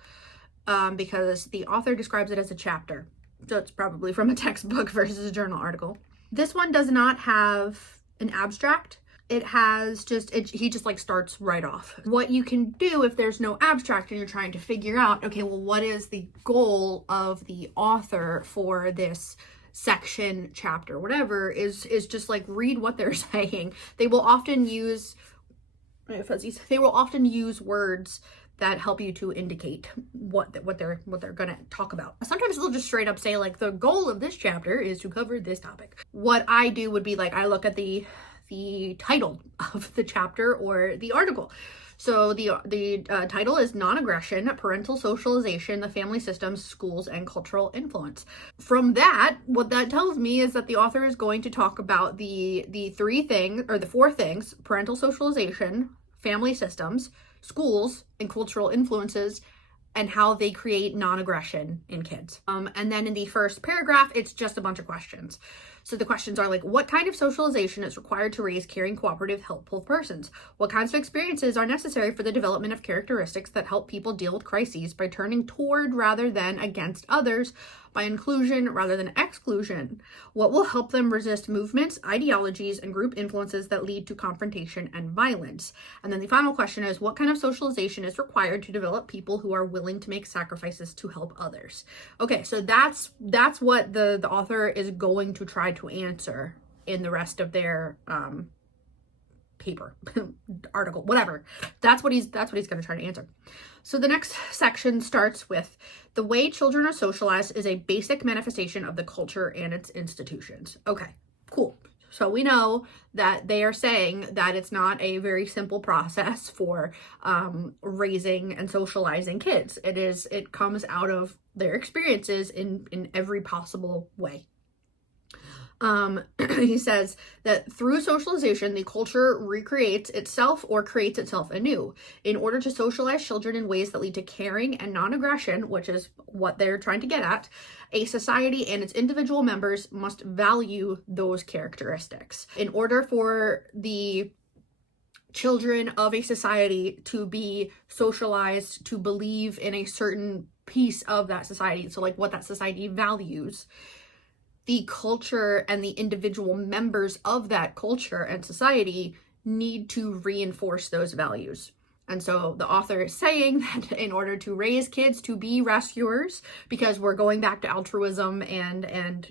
because the author describes it as a chapter. So it's probably from a textbook versus a journal article. This one does not have an abstract. It has he just like starts right off. What you can do if there's no abstract and you're trying to figure out, okay, well, what is the goal of the author for this section, chapter, whatever, is just like read what they're saying. They will often use words that help you to indicate what they're gonna talk about. Sometimes they'll just straight up say like, the goal of this chapter is to cover this topic. What I do would be like, I look at the title of the chapter or the article. So the title is Non-Aggression, Parental Socialization, the Family System, Schools, and Cultural Influence. From that, what that tells me is that the author is going to talk about the 4 things: parental socialization, family systems, schools, and cultural influences, and how they create non-aggression in kids. And then in the first paragraph, it's just a bunch of questions. So the questions are like, what kind of socialization is required to raise caring, cooperative, helpful persons? What kinds of experiences are necessary for the development of characteristics that help people deal with crises by turning toward rather than against others, by inclusion rather than exclusion? What will help them resist movements, ideologies, and group influences that lead to confrontation and violence? And then the final question is, what kind of socialization is required to develop people who are willing to make sacrifices to help others? Okay, so that's what the author is going to try to answer in the rest of their paper, article, whatever. That's what he's going to try to answer. So the next section starts with, the way children are socialized is a basic manifestation of the culture and its institutions. Okay, cool. So we know that they are saying that it's not a very simple process for raising and socializing kids. It comes out of their experiences in every possible way. He says that through socialization, the culture recreates itself or creates itself anew. In order to socialize children in ways that lead to caring and non-aggression, which is what they're trying to get at, a society and its individual members must value those characteristics. In order for the children of a society to be socialized, to believe in a certain piece of that society, so like what that society values, the culture and the individual members of that culture and society need to reinforce those values. And so the author is saying that in order to raise kids to be rescuers, because we're going back to altruism and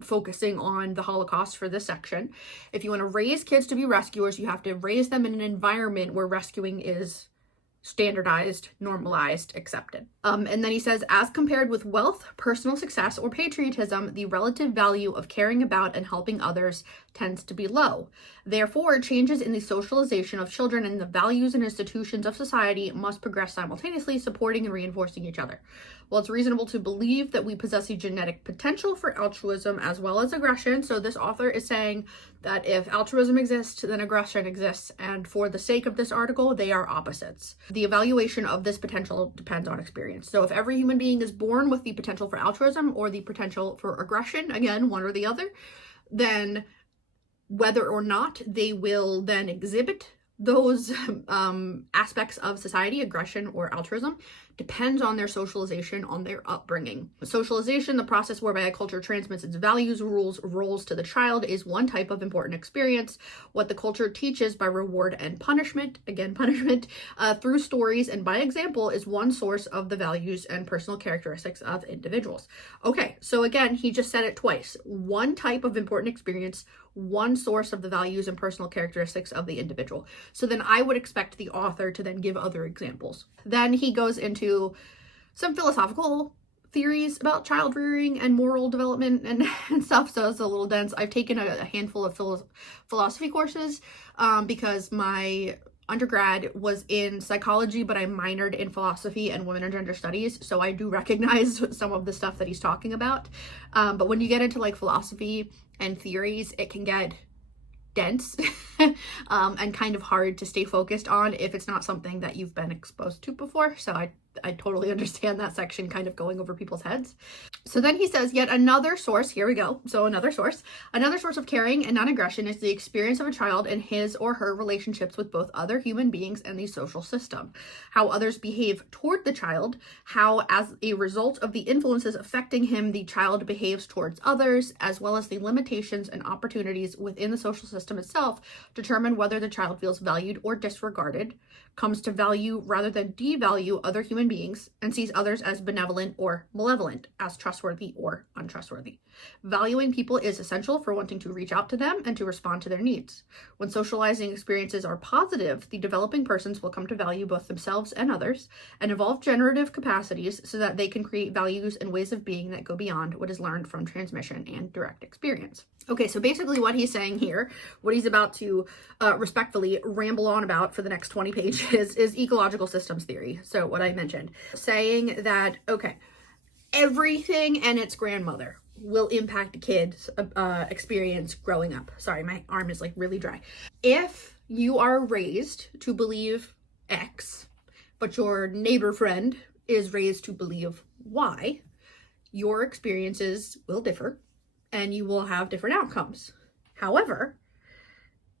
focusing on the Holocaust for this section, if you want to raise kids to be rescuers, you have to raise them in an environment where rescuing is standardized, normalized, accepted. And then he says, as compared with wealth, personal success, or patriotism, the relative value of caring about and helping others tends to be low. Therefore, changes in the socialization of children and the values and institutions of society must progress simultaneously, supporting and reinforcing each other. While it's reasonable to believe that we possess a genetic potential for altruism as well as aggression, so this author is saying that if altruism exists, then aggression exists, and for the sake of this article, they are opposites. The evaluation of this potential depends on experience. So if every human being is born with the potential for altruism or the potential for aggression, again, one or the other, then whether or not they will then exhibit those aspects of society, aggression or altruism, depends on their socialization, on their upbringing. Socialization, the process whereby a culture transmits its values, rules, roles to the child, is one type of important experience. What the culture teaches by reward and punishment, again punishment, through stories and by example, is one source of the values and personal characteristics of individuals. Okay, so again, he just said it twice. One type of important experience, one source of the values and personal characteristics of the individual. So then I would expect the author to then give other examples. Then he goes into some philosophical theories about child rearing and moral development and stuff, so it's a little dense. I've taken a handful of philosophy courses because my undergrad was in psychology, but I minored in philosophy and women and gender studies, so I do recognize some of the stuff that he's talking about. But when you get into like philosophy and theories, it can get dense and kind of hard to stay focused on if it's not something that you've been exposed to before. So I totally understand that section kind of going over people's heads. So then he says, yet another source, here we go. So another source of caring and non-aggression is the experience of a child in his or her relationships with both other human beings and the social system. How others behave toward the child, how as a result of the influences affecting him, the child behaves towards others, as well as the limitations and opportunities within the social system itself determine whether the child feels valued or disregarded, comes to value rather than devalue other human beings, and sees others as benevolent or malevolent, as trustworthy or untrustworthy. Valuing people is essential for wanting to reach out to them and to respond to their needs. When socializing experiences are positive, the developing persons will come to value both themselves and others, and evolve generative capacities so that they can create values and ways of being that go beyond what is learned from transmission and direct experience. Okay, so basically what he's saying here, what he's about to respectfully ramble on about for the next 20 pages is ecological systems theory. So what I mentioned, saying that, okay, everything and its grandmother will impact a kid's experience growing up. Sorry, my arm is like really dry. If you are raised to believe X, but your neighbor friend is raised to believe Y, your experiences will differ and you will have different outcomes. However,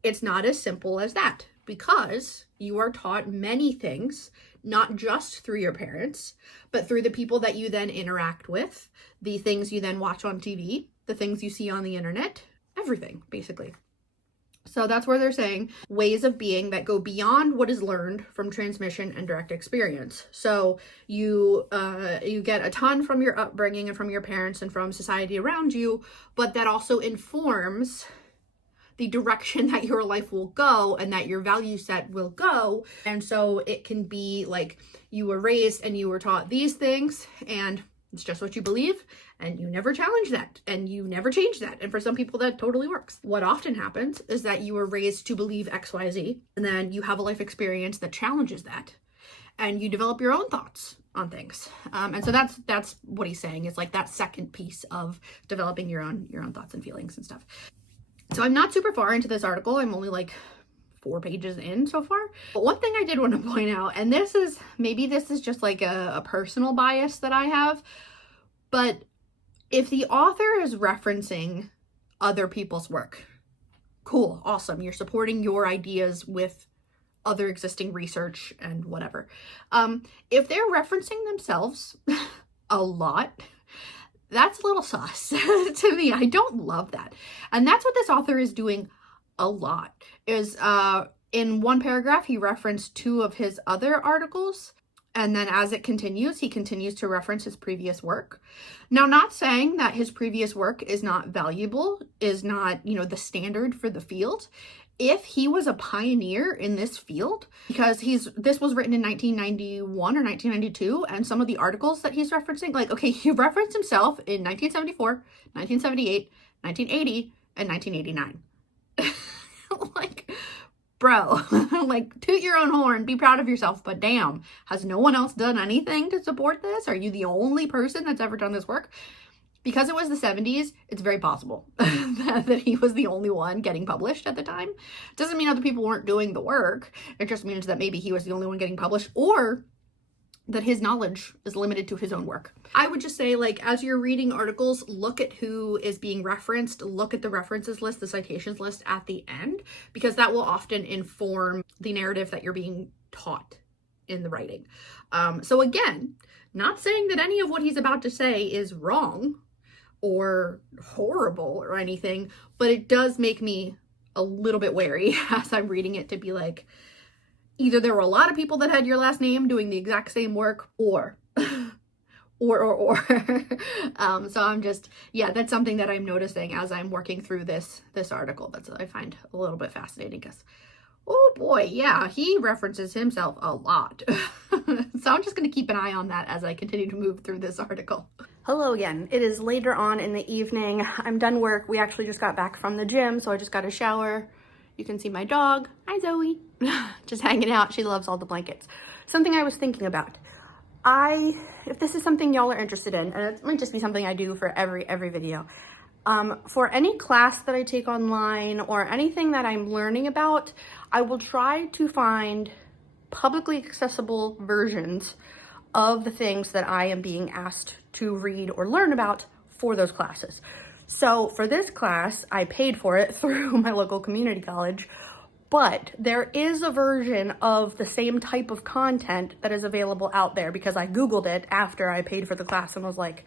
it's not as simple as that, because you are taught many things, not just through your parents, but through the people that you then interact with, the things you then watch on TV, the things you see on the internet, everything, basically. So that's where they're saying ways of being that go beyond what is learned from transmission and direct experience. So you get a ton from your upbringing and from your parents and from society around you, but that also informs the direction that your life will go and that your value set will go. And so it can be like you were raised and you were taught these things, and It's just what you believe, and you never challenge that, and you never change that. And for some people, that totally works. What often happens is that you were raised to believe XYZ, and then you have a life experience that challenges that, and you develop your own thoughts on things. And so that's what he's saying, is like that second piece of developing your own thoughts and feelings and stuff. So I'm not super far into this article. I'm only like 4 pages in so far. But one thing I did want to point out, and this is just like a personal bias that I have, but if the author is referencing other people's work, cool, awesome. You're supporting your ideas with other existing research and whatever. If they're referencing themselves a lot, that's a little sus to me. I don't love that. And that's what this author is doing a lot. Is in one paragraph, he referenced 2 of his other articles. And then as it continues, he continues to reference his previous work. Now, not saying that his previous work is not valuable, is not, the standard for the field. If he was a pioneer in this field, because this was written in 1991 or 1992, and some of the articles that he's referencing, like, okay, he referenced himself in 1974, 1978, 1980, and 1989. Like, bro, like, toot your own horn, be proud of yourself, but damn, has no one else done anything to support this? Are you the only person that's ever done this work? Because it was the 70s, it's very possible that he was the only one getting published at the time. Doesn't mean other people weren't doing the work. It just means that maybe he was the only one getting published, or that his knowledge is limited to his own work. I would just say, like, as you're reading articles, look at who is being referenced, look at the references list, the citations list at the end, because that will often inform the narrative that you're being taught in the writing. So again, not saying that any of what he's about to say is wrong or horrible or anything, but it does make me a little bit wary as I'm reading it, to be like, either there were a lot of people that had your last name doing the exact same work, or. So I'm just, that's something that I'm noticing as I'm working through this article. That's what I find a little bit fascinating, because, oh boy, yeah, he references himself a lot. So I'm just going to keep an eye on that as I continue to move through this article. Hello again. It is later on in the evening. I'm done work. We actually just got back from the gym, so I just got a shower. You can see my dog. Hi, Zoe. Just hanging out. She loves all the blankets. Something I was thinking about. If this is something y'all are interested in, and it might just be something I do for every video, for any class that I take online or anything that I'm learning about, I will try to find publicly accessible versions of the things that I am being asked to read or learn about for those classes. So for this class, I paid for it through my local community college, but there is a version of the same type of content that is available out there, because I Googled it after I paid for the class and was like,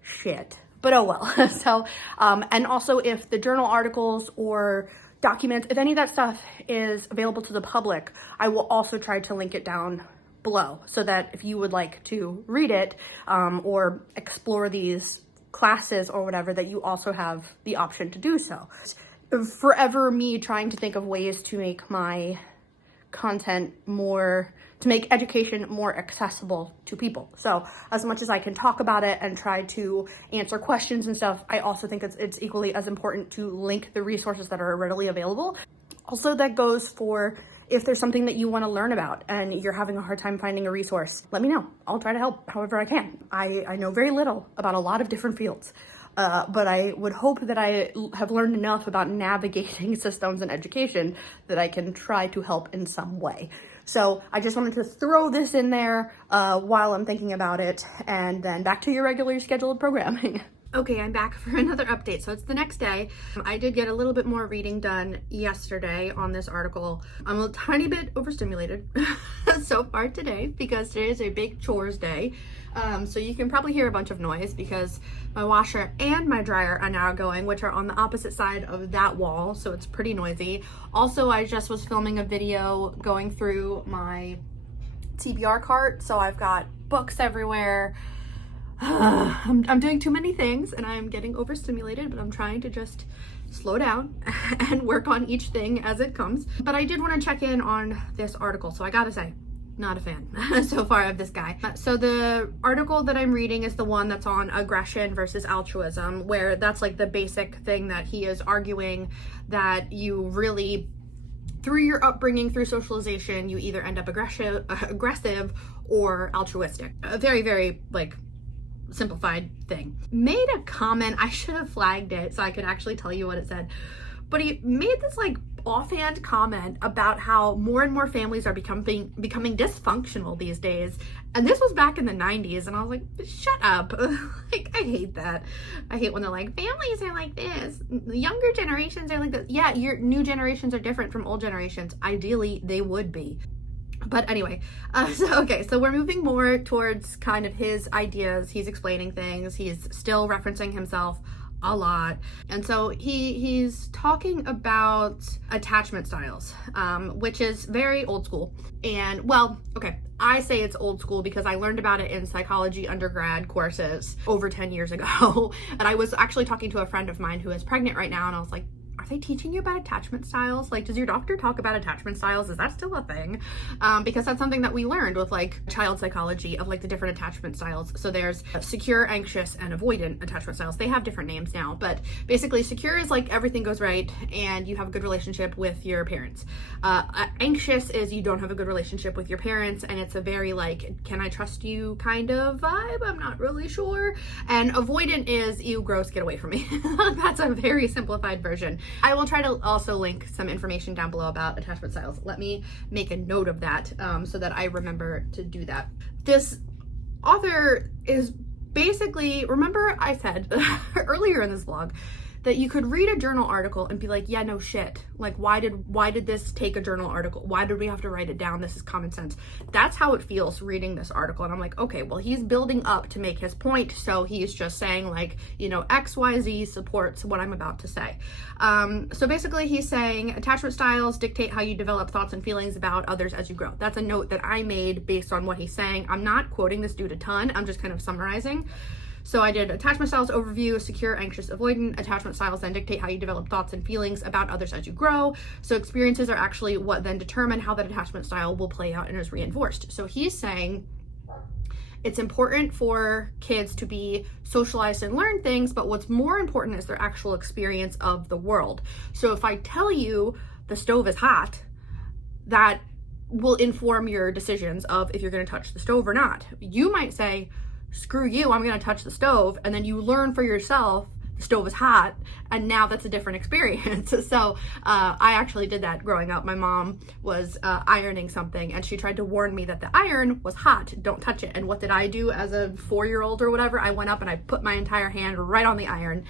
shit, but oh well. So, and also if the journal articles or documents, if any of that stuff is available to the public, I will also try to link it down below, so that if you would like to read it or explore these classes or whatever, that you also have the option to do so. Forever me trying to think of ways to make my content to make education more accessible to people. So as much as I can talk about it and try to answer questions and stuff, I also think it's equally as important to link the resources that are readily available. Also, that goes for if there's something that you want to learn about and you're having a hard time finding a resource, let me know. I'll try to help however I can. I know very little about a lot of different fields, but I would hope that I have learned enough about navigating systems and education that I can try to help in some way. So I just wanted to throw this in there while I'm thinking about it, and then back to your regularly scheduled programming. Okay, I'm back for another update. So it's the next day. I did get a little bit more reading done yesterday on this article. I'm a tiny bit overstimulated so far today, because today is a big chores day. So you can probably hear a bunch of noise because my washer and my dryer are now going, which are on the opposite side of that wall. So it's pretty noisy. Also, I just was filming a video going through my TBR cart. So I've got books everywhere. I'm doing too many things and I'm getting overstimulated, but I'm trying to just slow down and work on each thing as it comes. But I did want to check in on this article. So I gotta say, not a fan so far of this guy. So the article that I'm reading is the one that's on aggression versus altruism, where that's like the basic thing that he is arguing, that you really, through your upbringing, through socialization, you either end up aggressive or altruistic. A very, very like simplified thing. Made a comment, I should have flagged it so I could actually tell you what it said, but he made this like offhand comment about how more and more families are becoming dysfunctional these days. And this was back in the 90s, and I was like, shut up. Like, I hate that. I hate when they're like, families are like this, younger generations are like this. Yeah, your new generations are different from old generations. Ideally, they would be. But anyway, so we're moving more towards kind of his ideas. He's explaining things. He's still referencing himself a lot. And so he's talking about attachment styles, which is very old school. And well, okay, I say it's old school because I learned about it in psychology undergrad courses over 10 years ago. And I was actually talking to a friend of mine who is pregnant right now, and I was like, are they teaching you about attachment styles? Like, does your doctor talk about attachment styles? Is that still a thing? Because that's something that we learned with like child psychology of like the different attachment styles. So there's secure, anxious, and avoidant attachment styles. They have different names now, but basically secure is like everything goes right and you have a good relationship with your parents. Anxious is you don't have a good relationship with your parents, and it's a very like, can I trust you kind of vibe? I'm not really sure. And avoidant is, ew, gross, get away from me. That's a very simplified version. I will try to also link some information down below about attachment styles. Let me make a note of that so that I remember to do that. This author is basically, remember I said earlier in this vlog that you could read a journal article and be like, yeah, no shit. Like, why did this take a journal article? Why did we have to write it down? This is common sense. That's how it feels reading this article. And I'm like, okay, well, he's building up to make his point. So he's just saying like, you know, XYZ supports what I'm about to say. So basically he's saying attachment styles dictate how you develop thoughts and feelings about others as you grow. That's a note that I made based on what he's saying. I'm not quoting this dude a ton. I'm just kind of summarizing. So I did attachment styles overview, secure, anxious, avoidant. Attachment styles then dictate how you develop thoughts and feelings about others as you grow. So experiences are actually what then determine how that attachment style will play out and is reinforced. So he's saying it's important for kids to be socialized and learn things, but what's more important is their actual experience of the world. So if I tell you the stove is hot, that will inform your decisions of if you're going to touch the stove or not. You might say, screw you, I'm gonna touch the stove, and then you learn for yourself the stove is hot, and now that's a different experience. So I actually did that growing up. My mom was ironing something, and she tried to warn me that the iron was hot, don't touch it. And what did I do as a 4-year-old or whatever? I went up and I put my entire hand right on the iron.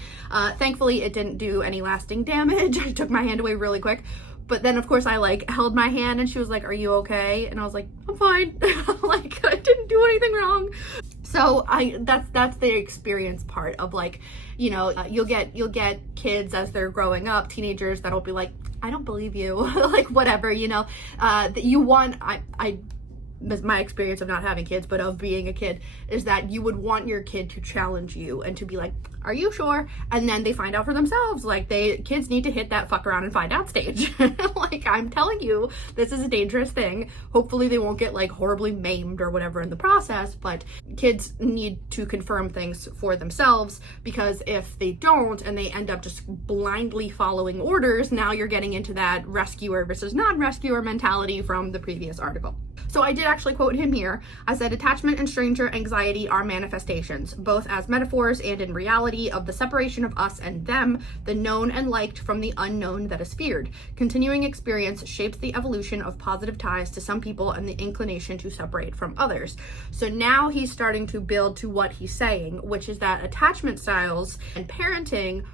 Thankfully it didn't do any lasting damage. I took my hand away really quick. But then of course I like held my hand and she was like, are you okay? And I was like, I'm fine. Like, I didn't do anything wrong. So that's the experience part of like, you know, you'll get kids as they're growing up, teenagers that'll be like, I don't believe you, like whatever, you know, that you want, my experience of not having kids, but of being a kid, is that you would want your kid to challenge you and to be like, are you sure? And then they find out for themselves. Like, kids need to hit that fuck around and find out stage. Like, I'm telling you, this is a dangerous thing. Hopefully they won't get like horribly maimed or whatever in the process, but kids need to confirm things for themselves, because if they don't and they end up just blindly following orders, now you're getting into that rescuer versus non-rescuer mentality from the previous article. So I did actually quote him here. I said, attachment and stranger anxiety are manifestations, both as metaphors and in reality, of the separation of us and them, the known and liked from the unknown that is feared. Continuing experience shapes the evolution of positive ties to some people and the inclination to separate from others. So now he's starting to build to what he's saying, which is that attachment styles and parenting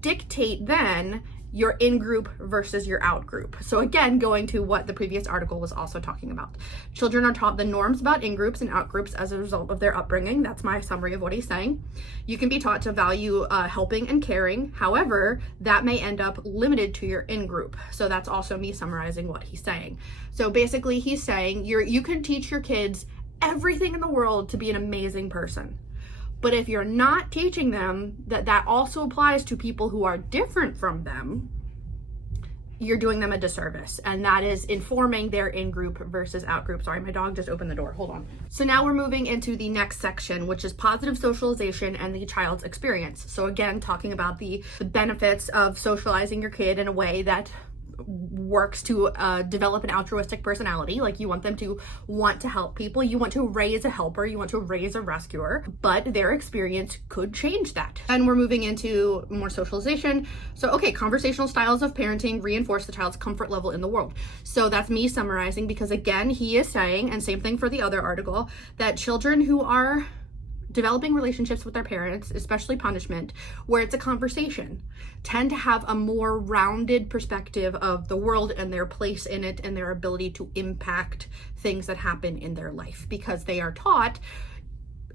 dictate then your in-group versus your out-group. So again, going to what the previous article was also talking about. Children are taught the norms about in-groups and out-groups as a result of their upbringing. That's my summary of what he's saying. You can be taught to value helping and caring. However, that may end up limited to your in-group. So that's also me summarizing what he's saying. So basically he's saying you can teach your kids everything in the world to be an amazing person. But if you're not teaching them that that also applies to people who are different from them, you're doing them a disservice, and that is informing their in-group versus out-group. Sorry, my dog just opened the door. Hold on. So now we're moving into the next section, which is positive socialization and the child's experience. So again, talking about the benefits of socializing your kid in a way that works to develop an altruistic personality. Like, you want them to want to help people, you want to raise a helper, you want to raise a rescuer, but their experience could change that. And we're moving into more socialization. So okay, conversational styles of parenting reinforce the child's comfort level in the world. So that's me summarizing, because again, he is saying, and same thing for the other article, that children who are developing relationships with their parents, especially punishment, where it's a conversation, tend to have a more rounded perspective of the world and their place in it and their ability to impact things that happen in their life, because they are taught,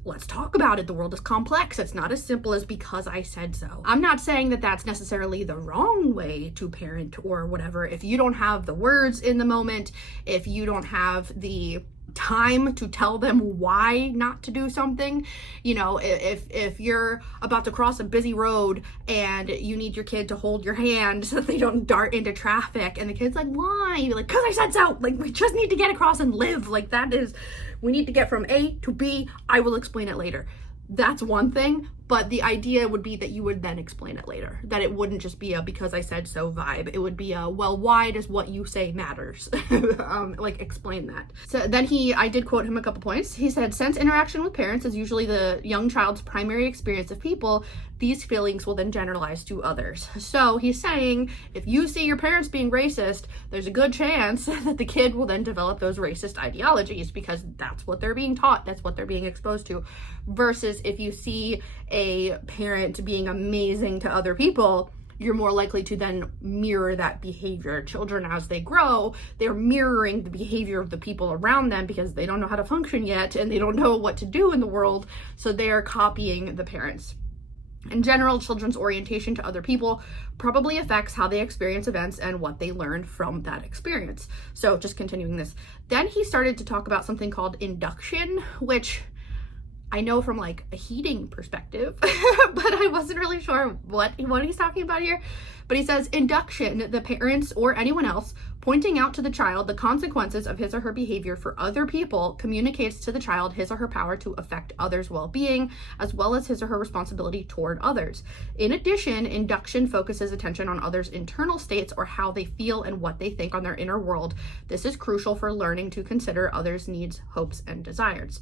let's talk about it. The world is complex. It's not as simple as because I said so. I'm not saying that that's necessarily the wrong way to parent or whatever. If you don't have the words in the moment, if you don't have the time to tell them why not to do something, you know, if you're about to cross a busy road and you need your kid to hold your hand so that they don't dart into traffic, and the kid's like, why? You're like, because I said so. Like, we just need to get across and live. Like, that is, we need to get from A to B. I will explain it later. That's one thing, but the idea would be that you would then explain it later, that it wouldn't just be a because I said so vibe. It would be a, well, why does what you say matters? Like, explain that. So then I did quote him a couple points. He said, since interaction with parents is usually the young child's primary experience of people, these feelings will then generalize to others. So he's saying, if you see your parents being racist, there's a good chance that the kid will then develop those racist ideologies, because that's what they're being taught, that's what they're being exposed to. Versus if you see a parent being amazing to other people, you're more likely to then mirror that behavior. Children, as they grow, they're mirroring the behavior of the people around them because they don't know how to function yet and they don't know what to do in the world, so they are copying the parents. In general, children's orientation to other people probably affects how they experience events and what they learn from that experience. So just continuing this. Then he started to talk about something called induction, which I know from like a heating perspective, but I wasn't really sure what he's talking about here. But he says, induction, the parents or anyone else pointing out to the child the consequences of his or her behavior for other people communicates to the child his or her power to affect others' well-being, as well as his or her responsibility toward others. In addition, induction focuses attention on others' internal states, or how they feel and what they think on their inner world. This is crucial for learning to consider others' needs, hopes, and desires.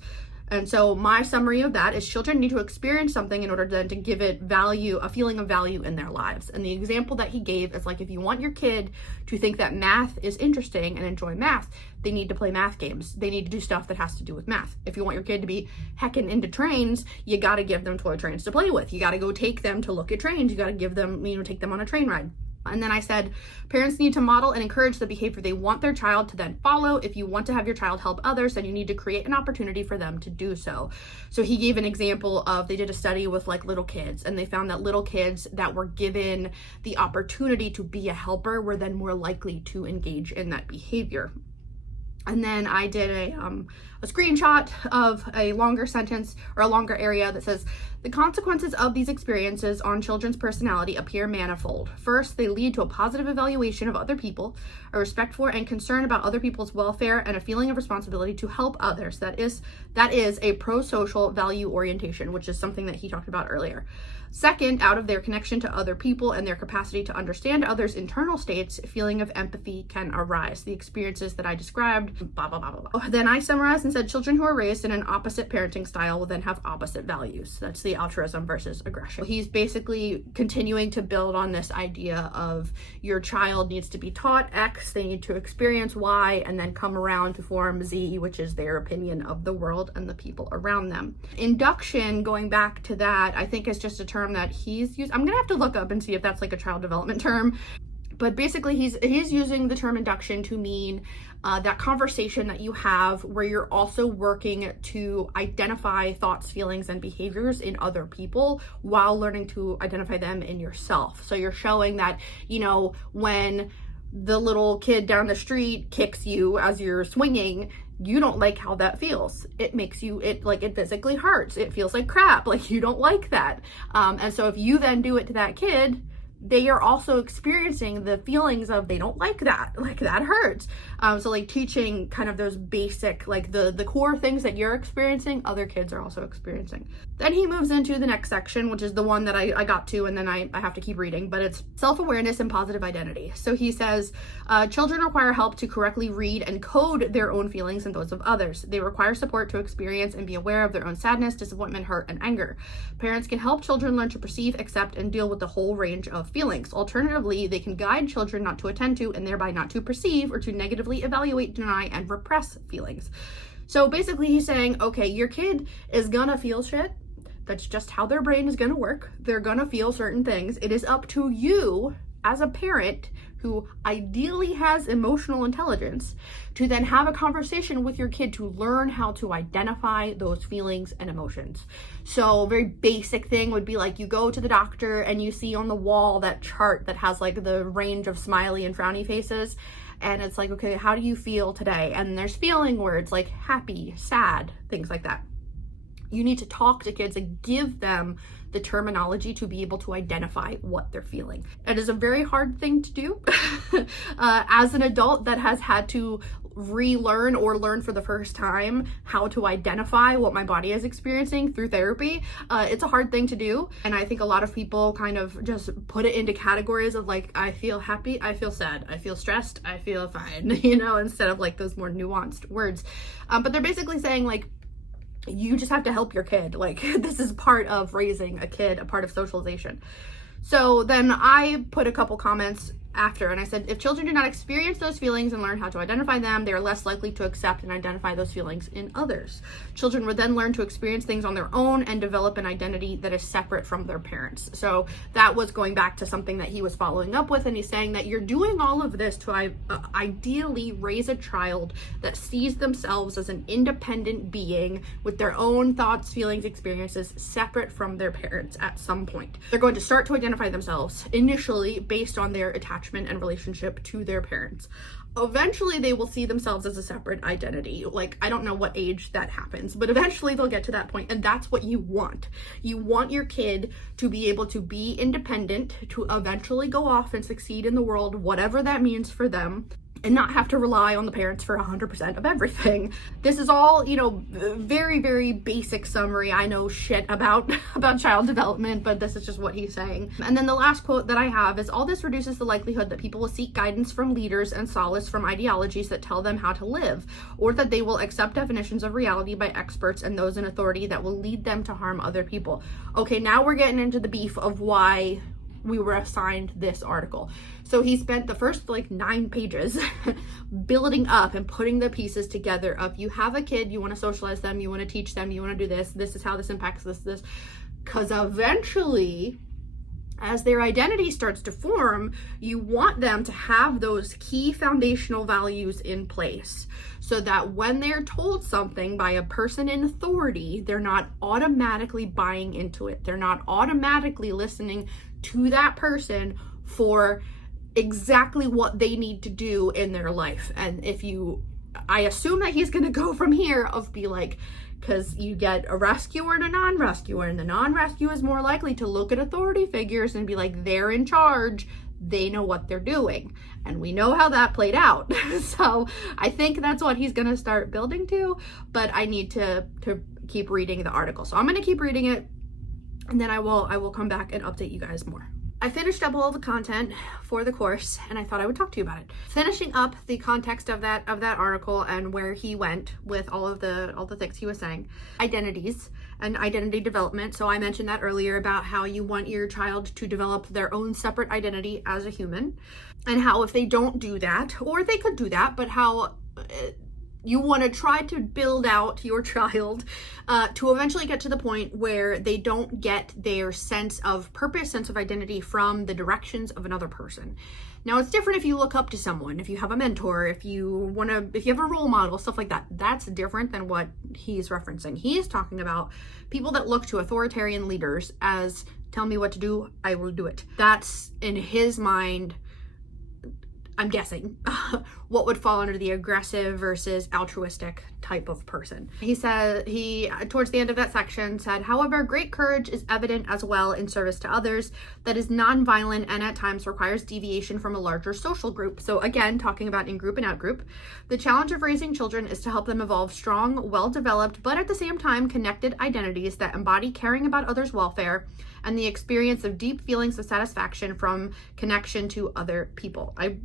And so my summary of that is children need to experience something in order then to give it value, a feeling of value in their lives. And the example that he gave is like, if you want your kid to think that math is interesting and enjoy math, they need to play math games. They need to do stuff that has to do with math. If you want your kid to be heckin' into trains, you got to give them toy trains to play with. You got to go take them to look at trains. You got to give them, take them on a train ride. And then I said, parents need to model and encourage the behavior they want their child to then follow. If you want to have your child help others, then you need to create an opportunity for them to do so. So he gave an example of, they did a study with like little kids, and they found that little kids that were given the opportunity to be a helper were then more likely to engage in that behavior. And then I did a screenshot of a longer sentence, or a longer area, that says, the consequences of these experiences on children's personality appear manifold. First, they lead to a positive evaluation of other people, a respect for and concern about other people's welfare, and a feeling of responsibility to help others. That is a pro-social value orientation, which is something that he talked about earlier. Second, out of their connection to other people and their capacity to understand others' internal states, a feeling of empathy can arise. The experiences that I described, blah, blah, blah, blah, blah. Then I summarized and said, children who are raised in an opposite parenting style will then have opposite values. That's the altruism versus aggression. He's basically continuing to build on this idea of your child needs to be taught X, they need to experience Y, and then come around to form Z, which is their opinion of the world and the people around them. Induction, going back to that, I think is just a term that he's used. I'm gonna have to look up and see if that's like a child development term, but basically he's using the term induction to mean that conversation that you have where you're also working to identify thoughts, feelings, and behaviors in other people while learning to identify them in yourself. So you're showing that, when the little kid down the street kicks you as you're swinging, you don't like how that feels. It makes you, it physically hurts. It feels like crap. Like, you don't like that. And so if you then do it to that kid, they are also experiencing the feelings of they don't like that hurts. So like teaching kind of those basic, like the core things that you're experiencing, other kids are also experiencing. Then he moves into the next section, which is the one that I got to, and then I have to keep reading, but it's self-awareness and positive identity. So he says, children require help to correctly read and code their own feelings and those of others. They require support to experience and be aware of their own sadness, disappointment, hurt, and anger. Parents can help children learn to perceive, accept, and deal with the whole range of feelings. Alternatively, they can guide children not to attend to and thereby not to perceive or to negatively evaluate, deny, and repress feelings. So basically he's saying, okay, your kid is gonna feel shit. That's just how their brain is gonna work. They're gonna feel certain things. It is up to you as a parent who ideally has emotional intelligence to then have a conversation with your kid to learn how to identify those feelings and emotions. So a very basic thing would be like you go to the doctor and you see on the wall that chart that has like the range of smiley and frowny faces. And it's like, okay, how do you feel today? And there's feeling words like happy, sad, things like that. You need to talk to kids and give them the terminology to be able to identify what they're feeling. It is a very hard thing to do. As an adult that has had to relearn or learn for the first time how to identify what my body is experiencing through therapy, it's a hard thing to do. And I think a lot of people kind of just put it into categories of like, I feel happy, I feel sad, I feel stressed, I feel fine, instead of like those more nuanced words. But they're basically saying like, you just have to help your kid. Like this is part of raising a kid, a part of socialization. So then I put a couple comments after and I said, if children do not experience those feelings and learn how to identify them, they are less likely to accept and identify those feelings in others. Children would then learn to experience things on their own and develop an identity that is separate from their parents. So that was going back to something that he was following up with, and he's saying that you're doing all of this to ideally raise a child that sees themselves as an independent being with their own thoughts, feelings, experiences separate from their parents at some point. They're going to start to identify themselves initially based on their attachment and relationship to their parents. Eventually they will see themselves as a separate identity. Like, I don't know what age that happens, but eventually they'll get to that point, and that's what you want. You want your kid to be able to be independent, to eventually go off and succeed in the world, whatever that means for them, and not have to rely on the parents for 100% of everything. This is all, very, very basic summary. I know shit about child development, but this is just what he's saying. And then the last quote that I have is, all this reduces the likelihood that people will seek guidance from leaders and solace from ideologies that tell them how to live, or that they will accept definitions of reality by experts and those in authority that will lead them to harm other people. Okay, now we're getting into the beef of why we were assigned this article. So he spent the first 9 pages building up and putting the pieces together of, you have a kid, you want to socialize them, you want to teach them, you want to do this is how this impacts this, because eventually as their identity starts to form, you want them to have those key foundational values in place so that when they're told something by a person in authority, they're not automatically buying into it. They're not automatically listening to that person for exactly what they need to do in their life. And I assume that he's going to go from here of be like, because you get a rescuer and a non-rescuer, and the non-rescuer is more likely to look at authority figures and be like, they're in charge, they know what they're doing. And we know how that played out. So I think that's what he's going to start building to, but I need to keep reading the article. So I'm going to keep reading it, and then I will come back and update you guys more. I finished up all the content for the course, and I thought I would talk to you about it. Finishing up the context of that article and where he went with all the things he was saying. Identities and identity development. So I mentioned that earlier about how you want your child to develop their own separate identity as a human, and how if they don't do that, or they could do that, but how you want to try to build out your child to eventually get to the point where they don't get their sense of purpose, sense of identity from the directions of another person. Now, it's different if you look up to someone, if you have a mentor, if you have a role model, stuff like that. That's different than what he's referencing. He is talking about people that look to authoritarian leaders as, tell me what to do, I will do it. That's, in his mind, I'm guessing, what would fall under the aggressive versus altruistic type of person. He said, towards the end of that section said, however, great courage is evident as well in service to others that is non-violent and at times requires deviation from a larger social group. So again, talking about in-group and out-group. The challenge of raising children is to help them evolve strong, well-developed, but at the same time connected identities that embody caring about others' welfare and the experience of deep feelings of satisfaction from connection to other people. I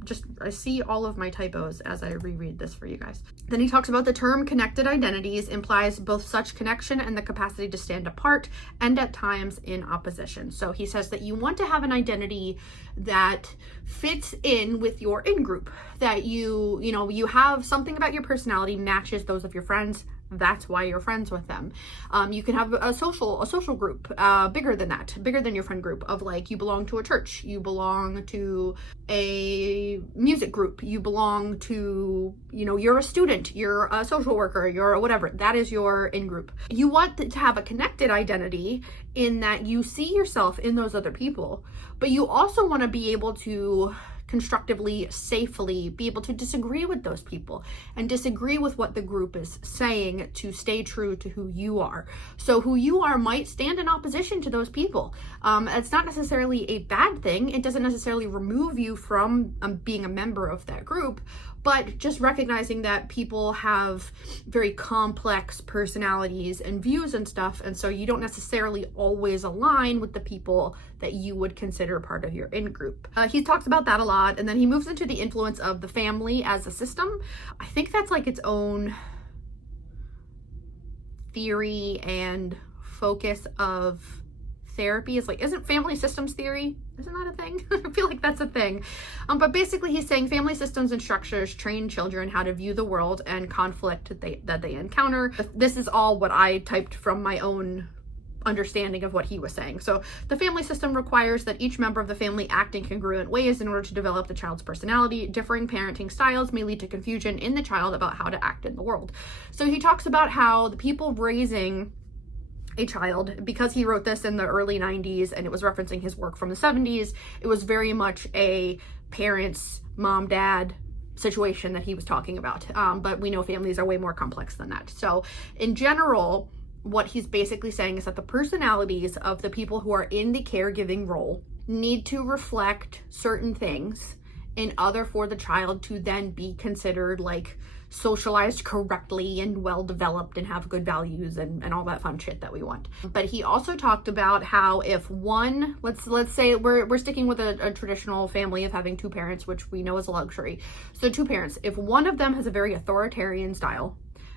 see all of my typos as I reread this for you guys. Then he talks about the term connected identities implies both such connection and the capacity to stand apart and at times in opposition. So he says that you want to have an identity that fits in with your in-group, that you have something about your personality matches those of your friends. That's why you're friends with them. You can have a social group bigger than your friend group, of like, you belong to a church, you belong to a music group, you belong to, you're a student, you're a social worker, you're a whatever. That is your in-group. You want to have a connected identity in that you see yourself in those other people, but you also want to be able to constructively, safely be able to disagree with those people and disagree with what the group is saying to stay true to who you are. So who you are might stand in opposition to those people. It's not necessarily a bad thing. It doesn't necessarily remove you from being a member of that group, but just recognizing that people have very complex personalities and views and stuff, and so you don't necessarily always align with the people that you would consider part of your in-group. He talks about that a lot, and then he moves into the influence of the family as a system. I think that's like its own theory and focus of therapy. Is like, isn't family systems theory? Isn't that a thing? I feel like that's a thing. But basically he's saying family systems and structures train children how to view the world and conflict that they encounter. This is all what I typed from my own understanding of what he was saying. So the family system requires that each member of the family act in congruent ways in order to develop the child's personality. Differing parenting styles may lead to confusion in the child about how to act in the world. So he talks about how the people raising a child, because he wrote this in the early 90s and it was referencing his work from the 70s, it was very much a parents, mom, dad situation that he was talking about. But we know families are way more complex than that. So in general, what he's basically saying is that the personalities of the people who are in the caregiving role need to reflect certain things in order for the child to then be considered like socialized correctly and well developed and have good values and all that fun shit that we want. But he also talked about how if one, let's say we're sticking with a traditional family of having two parents, which we know is a luxury. So two parents, if one of them has a very authoritarian style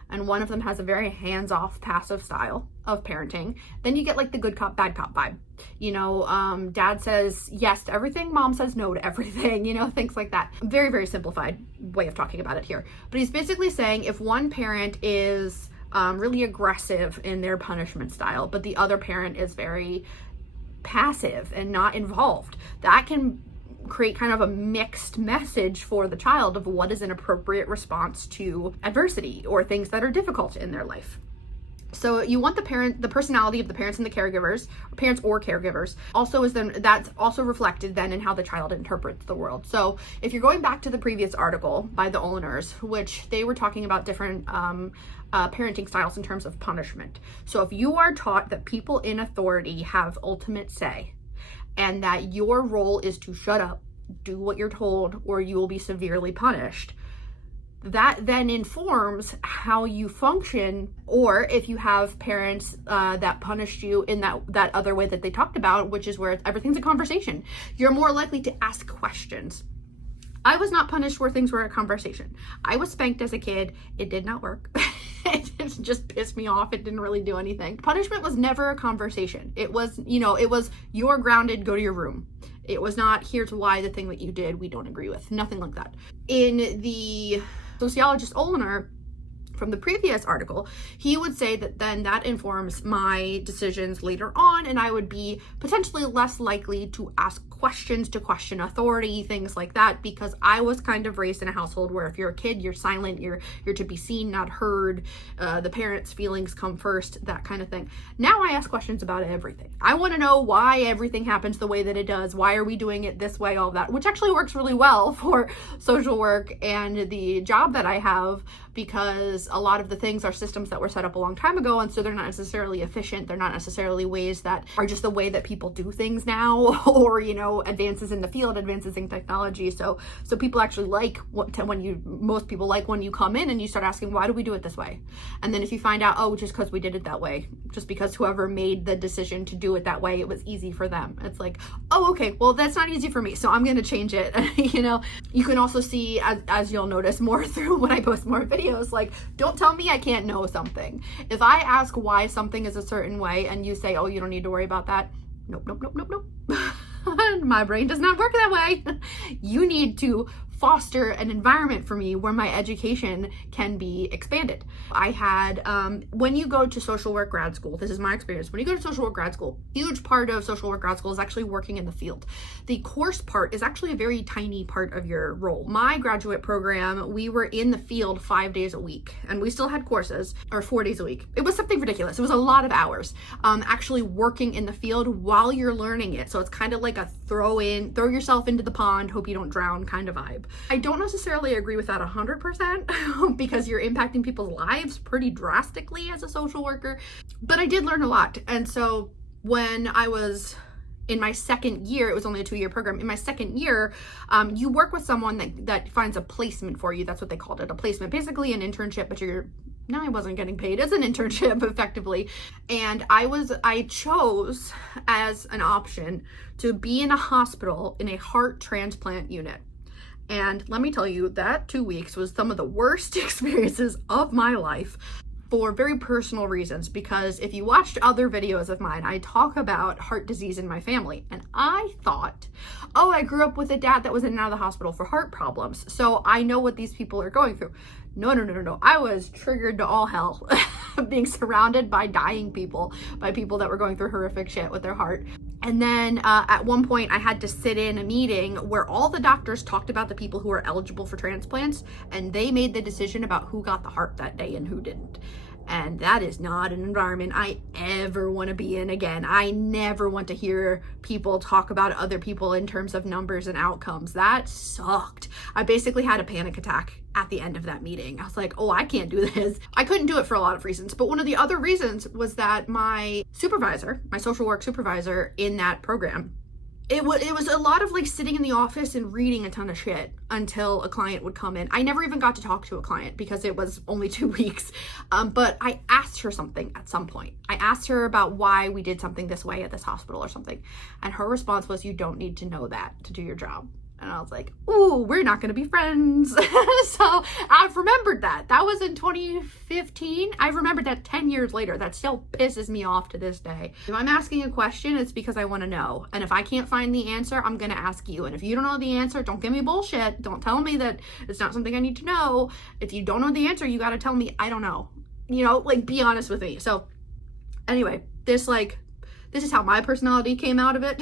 and one of them has a very hands-off, passive style of parenting, then you get like the good cop, bad cop vibe. Dad says yes to everything, mom says no to everything, things like that. Very, very simplified way of talking about it here. But he's basically saying if one parent is really aggressive in their punishment style, but the other parent is very passive and not involved, that can create kind of a mixed message for the child of what is an appropriate response to adversity or things that are difficult in their life. So you want the personality of the parents and the caregivers, parents or caregivers, that's also reflected then in how the child interprets the world. So if you're going back to the previous article by the Oliners, which they were talking about different parenting styles in terms of punishment. So if you are taught that people in authority have ultimate say, and that your role is to shut up, do what you're told, or you will be severely punished, that then informs how you function. Or if you have parents that punished you in that other way that they talked about, which is where everything's a conversation, you're more likely to ask questions. I was not punished where things were a conversation. I was spanked as a kid. It did not work. It just pissed me off. It didn't really do anything. Punishment was never a conversation. It was, you're grounded, go to your room. It was not, here's why the thing that you did we don't agree with. Nothing like that. In the sociologist Oliner, from the previous article, he would say that then that informs my decisions later on, and I would be potentially less likely to ask questions, to question authority, things like that, because I was kind of raised in a household where if you're a kid, you're silent, you're to be seen, not heard, the parents' feelings come first, that kind of thing. Now I ask questions about everything. I want to know why everything happens the way that it does. Why are we doing it this way, all that, which actually works really well for social work and the job that I have, because because a lot of the things are systems that were set up a long time ago, and so they're not necessarily efficient. They're not necessarily ways that are just the way that people do things now, or, you know, advances in the field, advances in technology. So people actually like most people like when you come in and you start asking, why do we do it this way? And then if you find out, oh, just because we did it that way, just because whoever made the decision to do it that way, it was easy for them. It's like, oh, okay, well, that's not easy for me, so I'm going to change it. You know, you can also see, as you'll notice more through when I post more videos, like, don't tell me I can't know something. If I ask why something is a certain way and you say, oh, you don't need to worry about that. Nope, nope, nope, nope, nope. My brain does not work that way. You need to foster an environment for me where my education can be expanded. I had, when you go to social work grad school, this is my experience, when you go to social work grad school, huge part of social work grad school is actually working in the field. The course part is actually a very tiny part of your role. My graduate program, we were in the field 5 days a week, and we still had courses, or 4 days a week. It was something ridiculous. It was a lot of hours, actually working in the field while you're learning it. So it's kind of like a throw yourself into the pond, hope you don't drown kind of vibe. I don't necessarily agree with that 100% because you're impacting people's lives pretty drastically as a social worker, but I did learn a lot. And so when I was in my second year, it was only a 2-year program. In my second year, you work with someone that finds a placement for you. That's what they called it, a placement, basically an internship, but I wasn't getting paid as an internship effectively. And I chose as an option to be in a hospital in a heart transplant unit. And let me tell you, that 2 weeks was some of the worst experiences of my life for very personal reasons, because if you watched other videos of mine, I talk about heart disease in my family. And I thought, oh, I grew up with a dad that was in and out of the hospital for heart problems, so I know what these people are going through. No. I was triggered to all hell being surrounded by dying people, by people that were going through horrific shit with their heart. And then at one point I had to sit in a meeting where all the doctors talked about the people who were eligible for transplants, and they made the decision about who got the heart that day and who didn't. And that is not an environment I ever want to be in again. I never want to hear people talk about other people in terms of numbers and outcomes. That sucked. I basically had a panic attack at the end of that meeting. I was like, oh, I can't do this. I couldn't do it for a lot of reasons, but one of the other reasons was that my supervisor, my social work supervisor in that program, it was a lot of like sitting in the office and reading a ton of shit until a client would come in. I never even got to talk to a client because it was only 2 weeks. But I asked her something at some point. I asked her about why we did something this way at this hospital or something. And her response was, you don't need to know that to do your job. And I was like, ooh, we're not going to be friends. So I've remembered that. That was in 2015. I've remembered that 10 years later. That still pisses me off to this day. If I'm asking a question, it's because I want to know. And if I can't find the answer, I'm going to ask you. And if you don't know the answer, don't give me bullshit. Don't tell me that it's not something I need to know. If you don't know the answer, you got to tell me, I don't know. You know, like, be honest with me. So anyway, this is how my personality came out of it,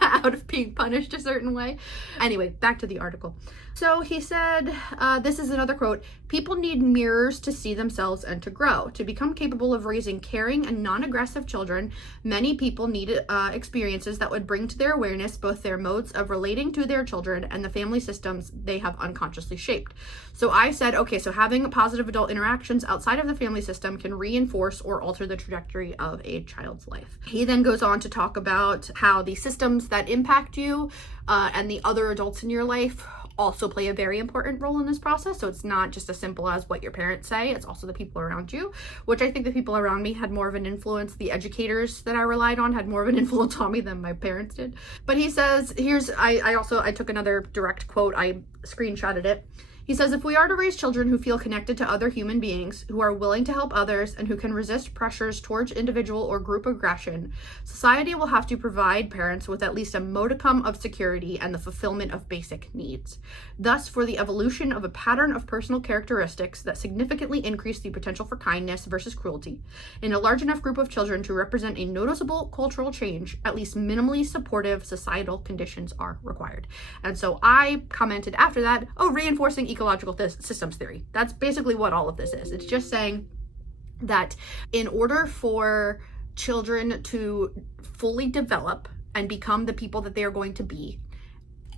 out of being punished a certain way. Anyway, back to the article. So he said, this is another quote, people need mirrors to see themselves and to grow. To become capable of raising caring and non-aggressive children, many people need experiences that would bring to their awareness both their modes of relating to their children and the family systems they have unconsciously shaped. So I said, okay, so having positive adult interactions outside of the family system can reinforce or alter the trajectory of a child's life. He then goes on to talk about how the systems that impact you and the other adults in your life also play a very important role in this process. So it's not just as simple as what your parents say, it's also the people around you, which I think the people around me had more of an influence. The educators that I relied on had more of an influence on me than my parents did. But he says, I took another direct quote, I screenshotted it. He says, if we are to raise children who feel connected to other human beings, who are willing to help others, and who can resist pressures towards individual or group aggression, society will have to provide parents with at least a modicum of security and the fulfillment of basic needs. Thus, for the evolution of a pattern of personal characteristics that significantly increase the potential for kindness versus cruelty, in a large enough group of children to represent a noticeable cultural change, at least minimally supportive societal conditions are required. And so I commented after that, oh, reinforcing ecological systems theory. That's basically what all of this is. It's just saying that in order for children to fully develop and become the people that they are going to be,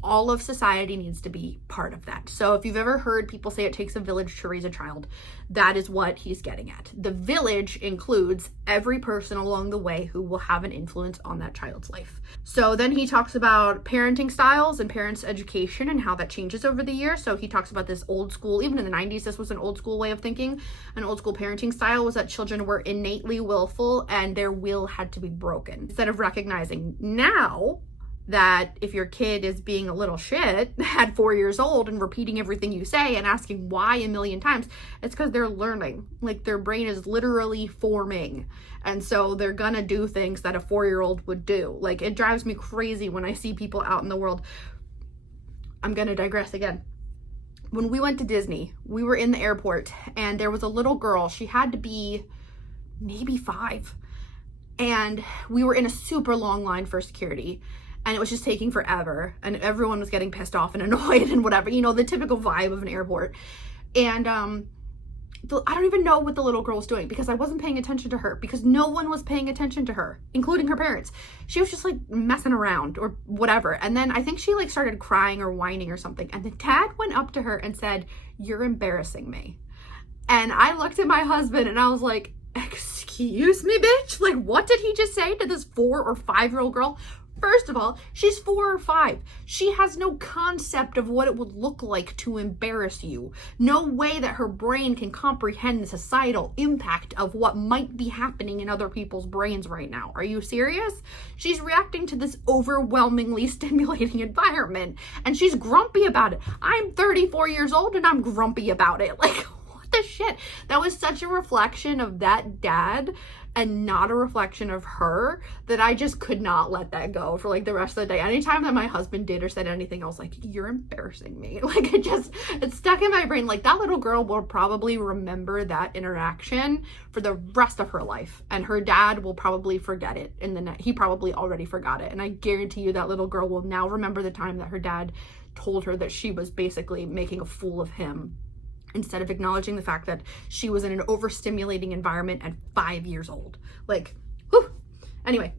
All of society needs to be part of that. So if you've ever heard people say it takes a village to raise a child, that is what he's getting at. The village includes every person along the way who will have an influence on that child's life. So then he talks about parenting styles and parents' education and how that changes over the years. So he talks about this old school, even in the 90s, this was an old school way of thinking. An old school parenting style was that children were innately willful and their will had to be broken. Instead of recognizing now that if your kid is being a little shit at 4 years old and repeating everything you say and asking why a million times, it's because they're learning. Like, their brain is literally forming. And so they're gonna do things that a 4-year-old would do. Like, it drives me crazy when I see people out in the world. I'm gonna digress again. When we went to Disney, we were in the airport and there was a little girl. She had to be maybe 5. And we were in a super long line for security. And it was just taking forever. And everyone was getting pissed off and annoyed and whatever. You know, the typical vibe of an airport. And I don't even know what the little girl was doing because I wasn't paying attention to her. Because no one was paying attention to her, including her parents. She was just like messing around or whatever. And then I think she like started crying or whining or something. And the dad went up to her and said, "You're embarrassing me." And I looked at my husband and I was like, "Excuse me, bitch? Like, what did he just say to this 4 or 5-year-old girl?" First of all, she's 4 or 5. She has no concept of what it would look like to embarrass you. No way that her brain can comprehend the societal impact of what might be happening in other people's brains right now. Are you serious? She's reacting to this overwhelmingly stimulating environment, and she's grumpy about it. I'm 34 years old and I'm grumpy about it. Like, what the shit? That was such a reflection of that dad and not a reflection of her that I just could not let that go for like the rest of the day. Anytime that my husband did or said anything, I was like, "You're embarrassing me." Like, it stuck in my brain. Like, that little girl will probably remember that interaction for the rest of her life. And her dad will probably forget it he probably already forgot it. And I guarantee you that little girl will now remember the time that her dad told her that she was basically making a fool of him, instead of acknowledging the fact that she was in an overstimulating environment at 5 years old. Like, whew. Anyway,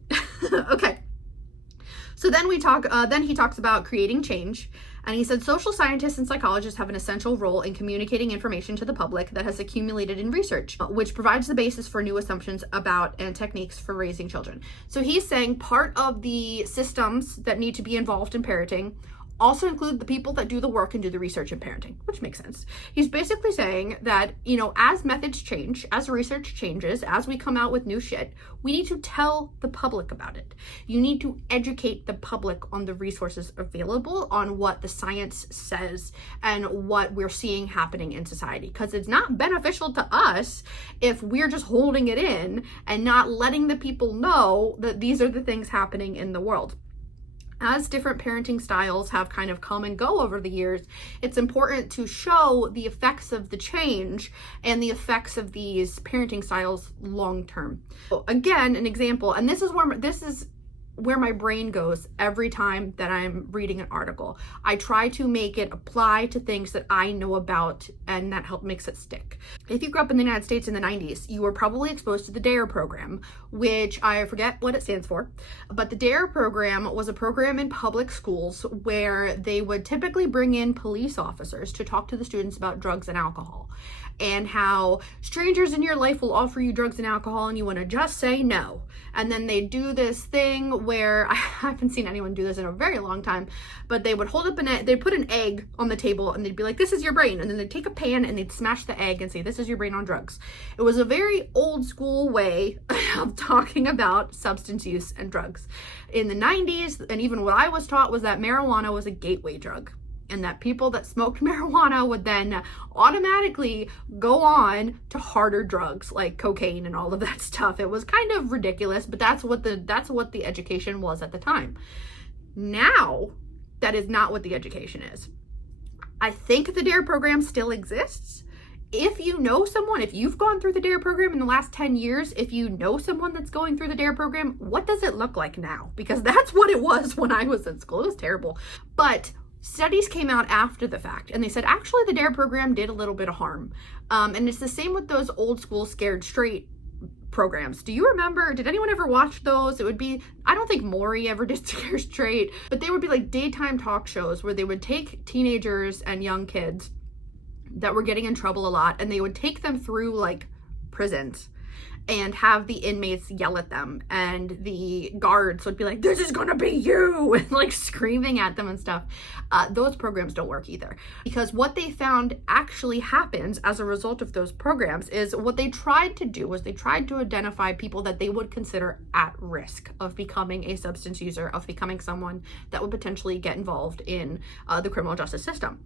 okay. So then he talks about creating change. And he said, social scientists and psychologists have an essential role in communicating information to the public that has accumulated in research, which provides the basis for new assumptions about and techniques for raising children. So he's saying part of the systems that need to be involved in parenting also include the people that do the work and do the research in parenting, which makes sense. He's basically saying that, you know, as methods change, as research changes, as we come out with new shit, we need to tell the public about it. You need to educate the public on the resources available, on what the science says and what we're seeing happening in society. Because it's not beneficial to us if we're just holding it in and not letting the people know that these are the things happening in the world. As different parenting styles have kind of come and go over the years, it's important to show the effects of the change and the effects of these parenting styles long term. So again, an example, and this is where my brain goes every time that I'm reading an article. I try to make it apply to things that I know about, and that makes it stick. If you grew up in the United States in the 90s, you were probably exposed to the DARE program, which I forget what it stands for, but the DARE program was a program in public schools where they would typically bring in police officers to talk to the students about drugs and alcohol, and how strangers in your life will offer you drugs and alcohol and you want to just say no. And then they do this thing where I haven't seen anyone do this in a very long time, but they would hold up they'd put an egg on the table and they'd be like, "This is your brain." And then they'd take a pan and they'd smash the egg and say, "This is your brain on drugs." It was a very old school way of talking about substance use and drugs. In the 90s, and even what I was taught, was that marijuana was a gateway drug, and that people that smoked marijuana would then automatically go on to harder drugs like cocaine and all of that stuff. It was kind of ridiculous, but that's what the education was at the time. Now, that is not what the education is. I think the DARE program still exists. If you know someone, if you've gone through the DARE program in the last 10 years, if you know someone that's going through the DARE program, what does it look like now? Because that's what it was when I was in school. It was terrible. But studies came out after the fact, and they said, actually, the DARE program did a little bit of harm. And it's the same with those old school scared straight programs. Do you remember, did anyone ever watch those? It would be, I don't think Maury ever did Scare Straight, but they would be like daytime talk shows where they would take teenagers and young kids that were getting in trouble a lot, and they would take them through like prisons and have the inmates yell at them, and the guards would be like, this is gonna be you, and like screaming at them and stuff. Those programs don't work either, because what they found actually happens as a result of those programs is what they tried to do was they tried to identify people that they would consider at risk of becoming a substance user, of becoming someone that would potentially get involved in the criminal justice system.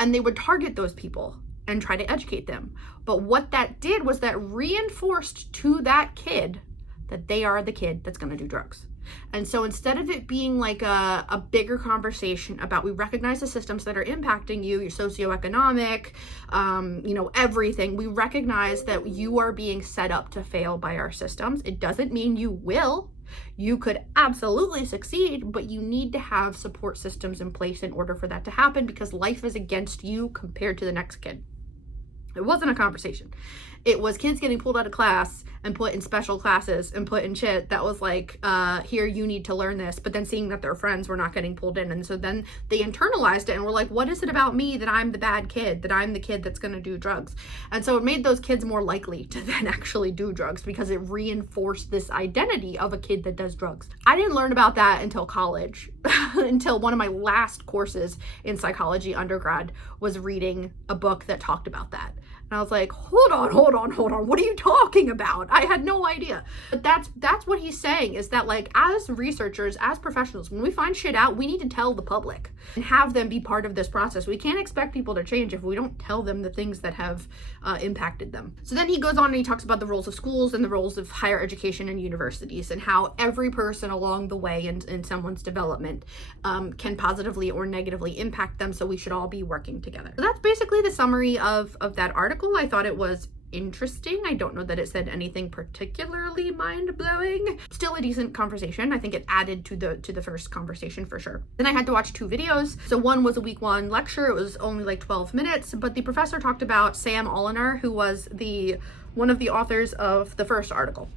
And they would target those people and try to educate them. But what that did was that reinforced to that kid that they are the kid that's going to do drugs. And so instead of it being like a bigger conversation about, we recognize the systems that are impacting you, your socioeconomic, everything, we recognize that you are being set up to fail by our systems. It doesn't mean you will. You could absolutely succeed, but you need to have support systems in place in order for that to happen, because life is against you compared to the next kid. It wasn't a conversation. It was kids getting pulled out of class and put in special classes and put in shit that was like, here, you need to learn this, but then seeing that their friends were not getting pulled in. And so then they internalized it and were like, what is it about me that I'm the bad kid, that I'm the kid that's going to do drugs? And so it made those kids more likely to then actually do drugs, because it reinforced this identity of a kid that does drugs. I didn't learn about that until college, until one of my last courses in psychology undergrad was reading a book that talked about that. And I was like, hold on. What are you talking about? I had no idea. But that's what he's saying, is that like, as researchers, as professionals, when we find shit out, we need to tell the public and have them be part of this process. We can't expect people to change if we don't tell them the things that have impacted them. So then he goes on and he talks about the roles of schools and the roles of higher education and universities, and how every person along the way in someone's development can positively or negatively impact them. So we should all be working together. So that's basically the summary of that article. I thought it was interesting. I don't know that it said anything particularly mind-blowing. Still a decent conversation. I think it added to the first conversation for sure. Then I had to watch 2 videos. So one was a week 1 lecture. It was only like 12 minutes, but the professor talked about Sam Oliner, who was one of the authors of the first article.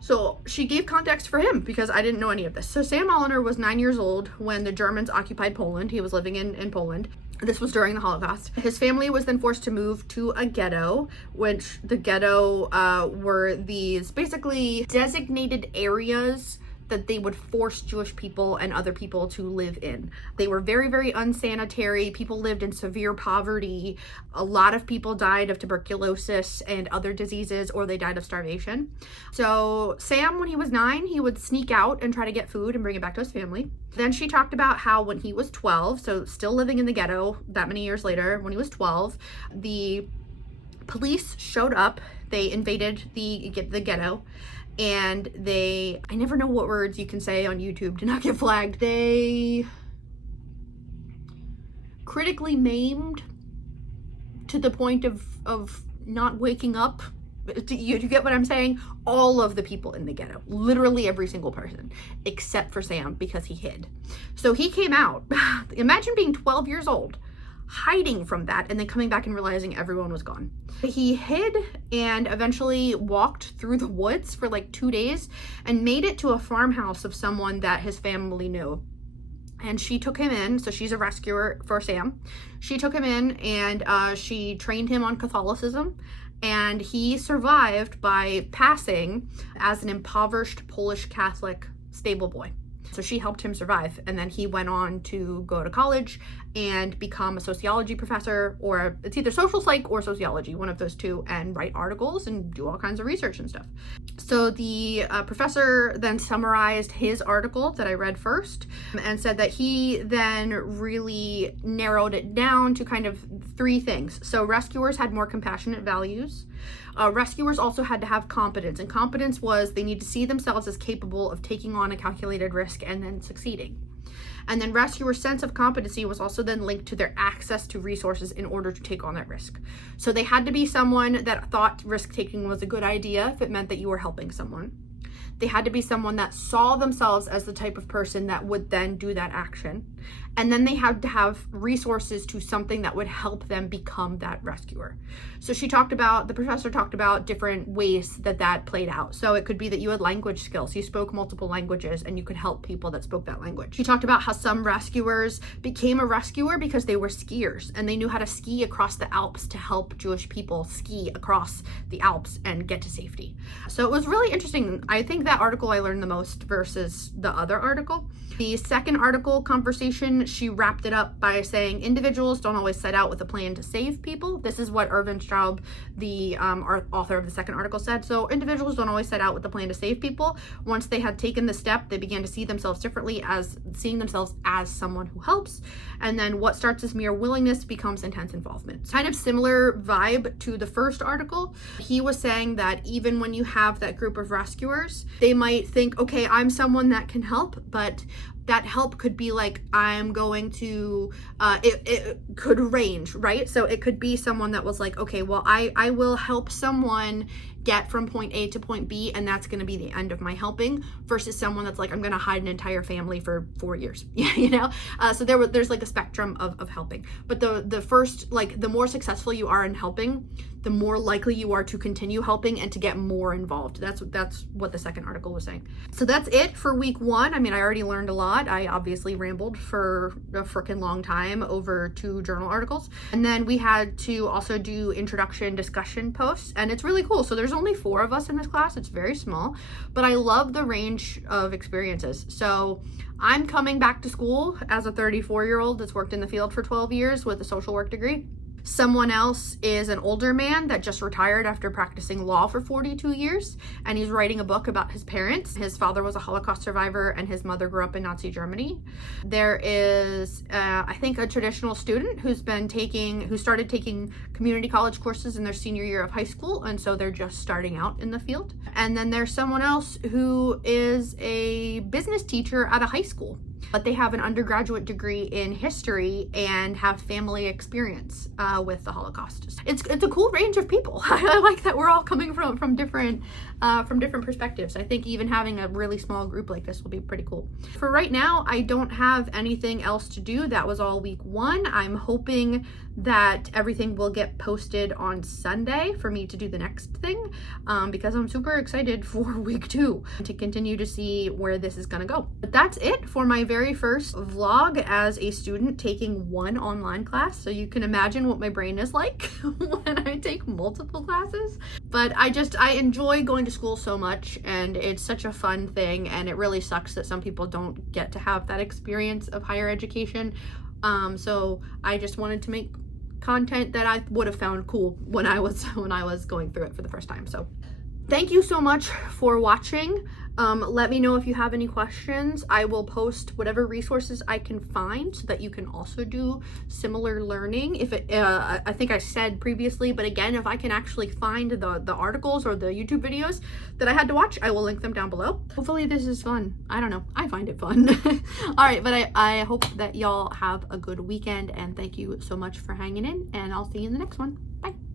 So she gave context for him, because I didn't know any of this. So Sam Oliner was 9 years old when the Germans occupied Poland. He was living in Poland. This was during the Holocaust. His family was then forced to move to a ghetto, which the ghetto were these basically designated areas that they would force Jewish people and other people to live in. They were very, very unsanitary. People lived in severe poverty. A lot of people died of tuberculosis and other diseases, or they died of starvation. So Sam, when he was 9, he would sneak out and try to get food and bring it back to his family. Then she talked about how when he was 12, so still living in the ghetto that many years later, when he was 12, the police showed up. They invaded the ghetto. And I never know what words you can say on YouTube to not get flagged. They critically maimed to the point of not waking up. Do you get what I'm saying? All of the people in the ghetto, literally every single person, except for Sam, because he hid. So he came out. Imagine being 12 years old, hiding from that, and then coming back and realizing everyone was gone. He hid and eventually walked through the woods for like 2 days and made it to a farmhouse of someone that his family knew. And she took him in. So she's a rescuer for Sam. She took him in and she trained him on Catholicism. And he survived by passing as an impoverished Polish Catholic stable boy. So she helped him survive. And then he went on to go to college and become a sociology professor, or it's either social psych or sociology, one of those two, and write articles and do all kinds of research and stuff. So the professor then summarized his article that I read first and said that he then really narrowed it down to kind of 3 things. So rescuers had more compassionate values. Rescuers also had to have competence, and competence was they need to see themselves as capable of taking on a calculated risk and then succeeding. And then rescuers' sense of competency was also then linked to their access to resources in order to take on that risk. So they had to be someone that thought risk-taking was a good idea if it meant that you were helping someone. They had to be someone that saw themselves as the type of person that would then do that action. And then they had to have resources to something that would help them become that rescuer. So the professor talked about different ways that played out. So it could be that you had language skills. You spoke multiple languages and you could help people that spoke that language. He talked about how some rescuers became a rescuer because they were skiers and they knew how to ski across the Alps to help Jewish people ski across the Alps and get to safety. So it was really interesting. I think that article I learned the most versus the other article. The second article conversation, she wrapped it up by saying individuals don't always set out with a plan to save people. This is what Ervin Straub, the author of the second article, said. So individuals don't always set out with a plan to save people. Once they had taken the step, they began to see themselves differently, as seeing themselves as someone who helps. And then what starts as mere willingness becomes intense involvement. Kind of similar vibe to the first article. He was saying that even when you have that group of rescuers, they might think, okay, I'm someone that can help, but that help could be like, I'm going to, it could range, right? So it could be someone that was like, okay, well, I will help someone get from point A to point B, and that's going to be the end of my helping, versus someone that's like, I'm going to hide an entire family for 4 years, you know? So there's like a spectrum of helping. But the first, like, the more successful you are in helping, the more likely you are to continue helping and to get more involved. That's what the second article was saying. So that's it for week 1. I mean, I already learned a lot. I obviously rambled for a freaking long time over 2 journal articles. And then we had to also do introduction discussion posts, and it's really cool. So there's only 4 of us in this class. It's very small, but I love the range of experiences. So I'm coming back to school as a 34-year-old that's worked in the field for 12 years with a social work degree. Someone else is an older man that just retired after practicing law for 42 years, and he's writing a book about his parents. His father was a Holocaust survivor and his mother grew up in Nazi Germany. There is, I think, a traditional student who started taking community college courses in their senior year of high school, and so they're just starting out in the field. And then there's someone else who is a business teacher at a high school, but they have an undergraduate degree in history and have family experience with the Holocaust. It's a cool range of people. I like that we're all coming from different perspectives. I think even having a really small group like this will be pretty cool. For right now, I don't have anything else to do. That was all week 1. I'm hoping that everything will get posted on Sunday for me to do the next thing, because I'm super excited for week 2 to continue to see where this is gonna go. But that's it for my very first vlog as a student taking 1 online class. So you can imagine what my brain is like when I take multiple classes. But I enjoy going to school so much, and it's such a fun thing, and it really sucks that some people don't get to have that experience of higher education. So I just wanted to make content that I would have found cool when I was going through it for the first time. So thank you so much for watching. Let me know if you have any questions. I will post whatever resources I can find so that you can also do similar learning. If I think I said previously, but again, if I can actually find the articles or the YouTube videos that I had to watch, I will link them down below. Hopefully this is fun. I don't know. I find it fun. All right, but I hope that y'all have a good weekend, and thank you so much for hanging in, and I'll see you in the next one. Bye.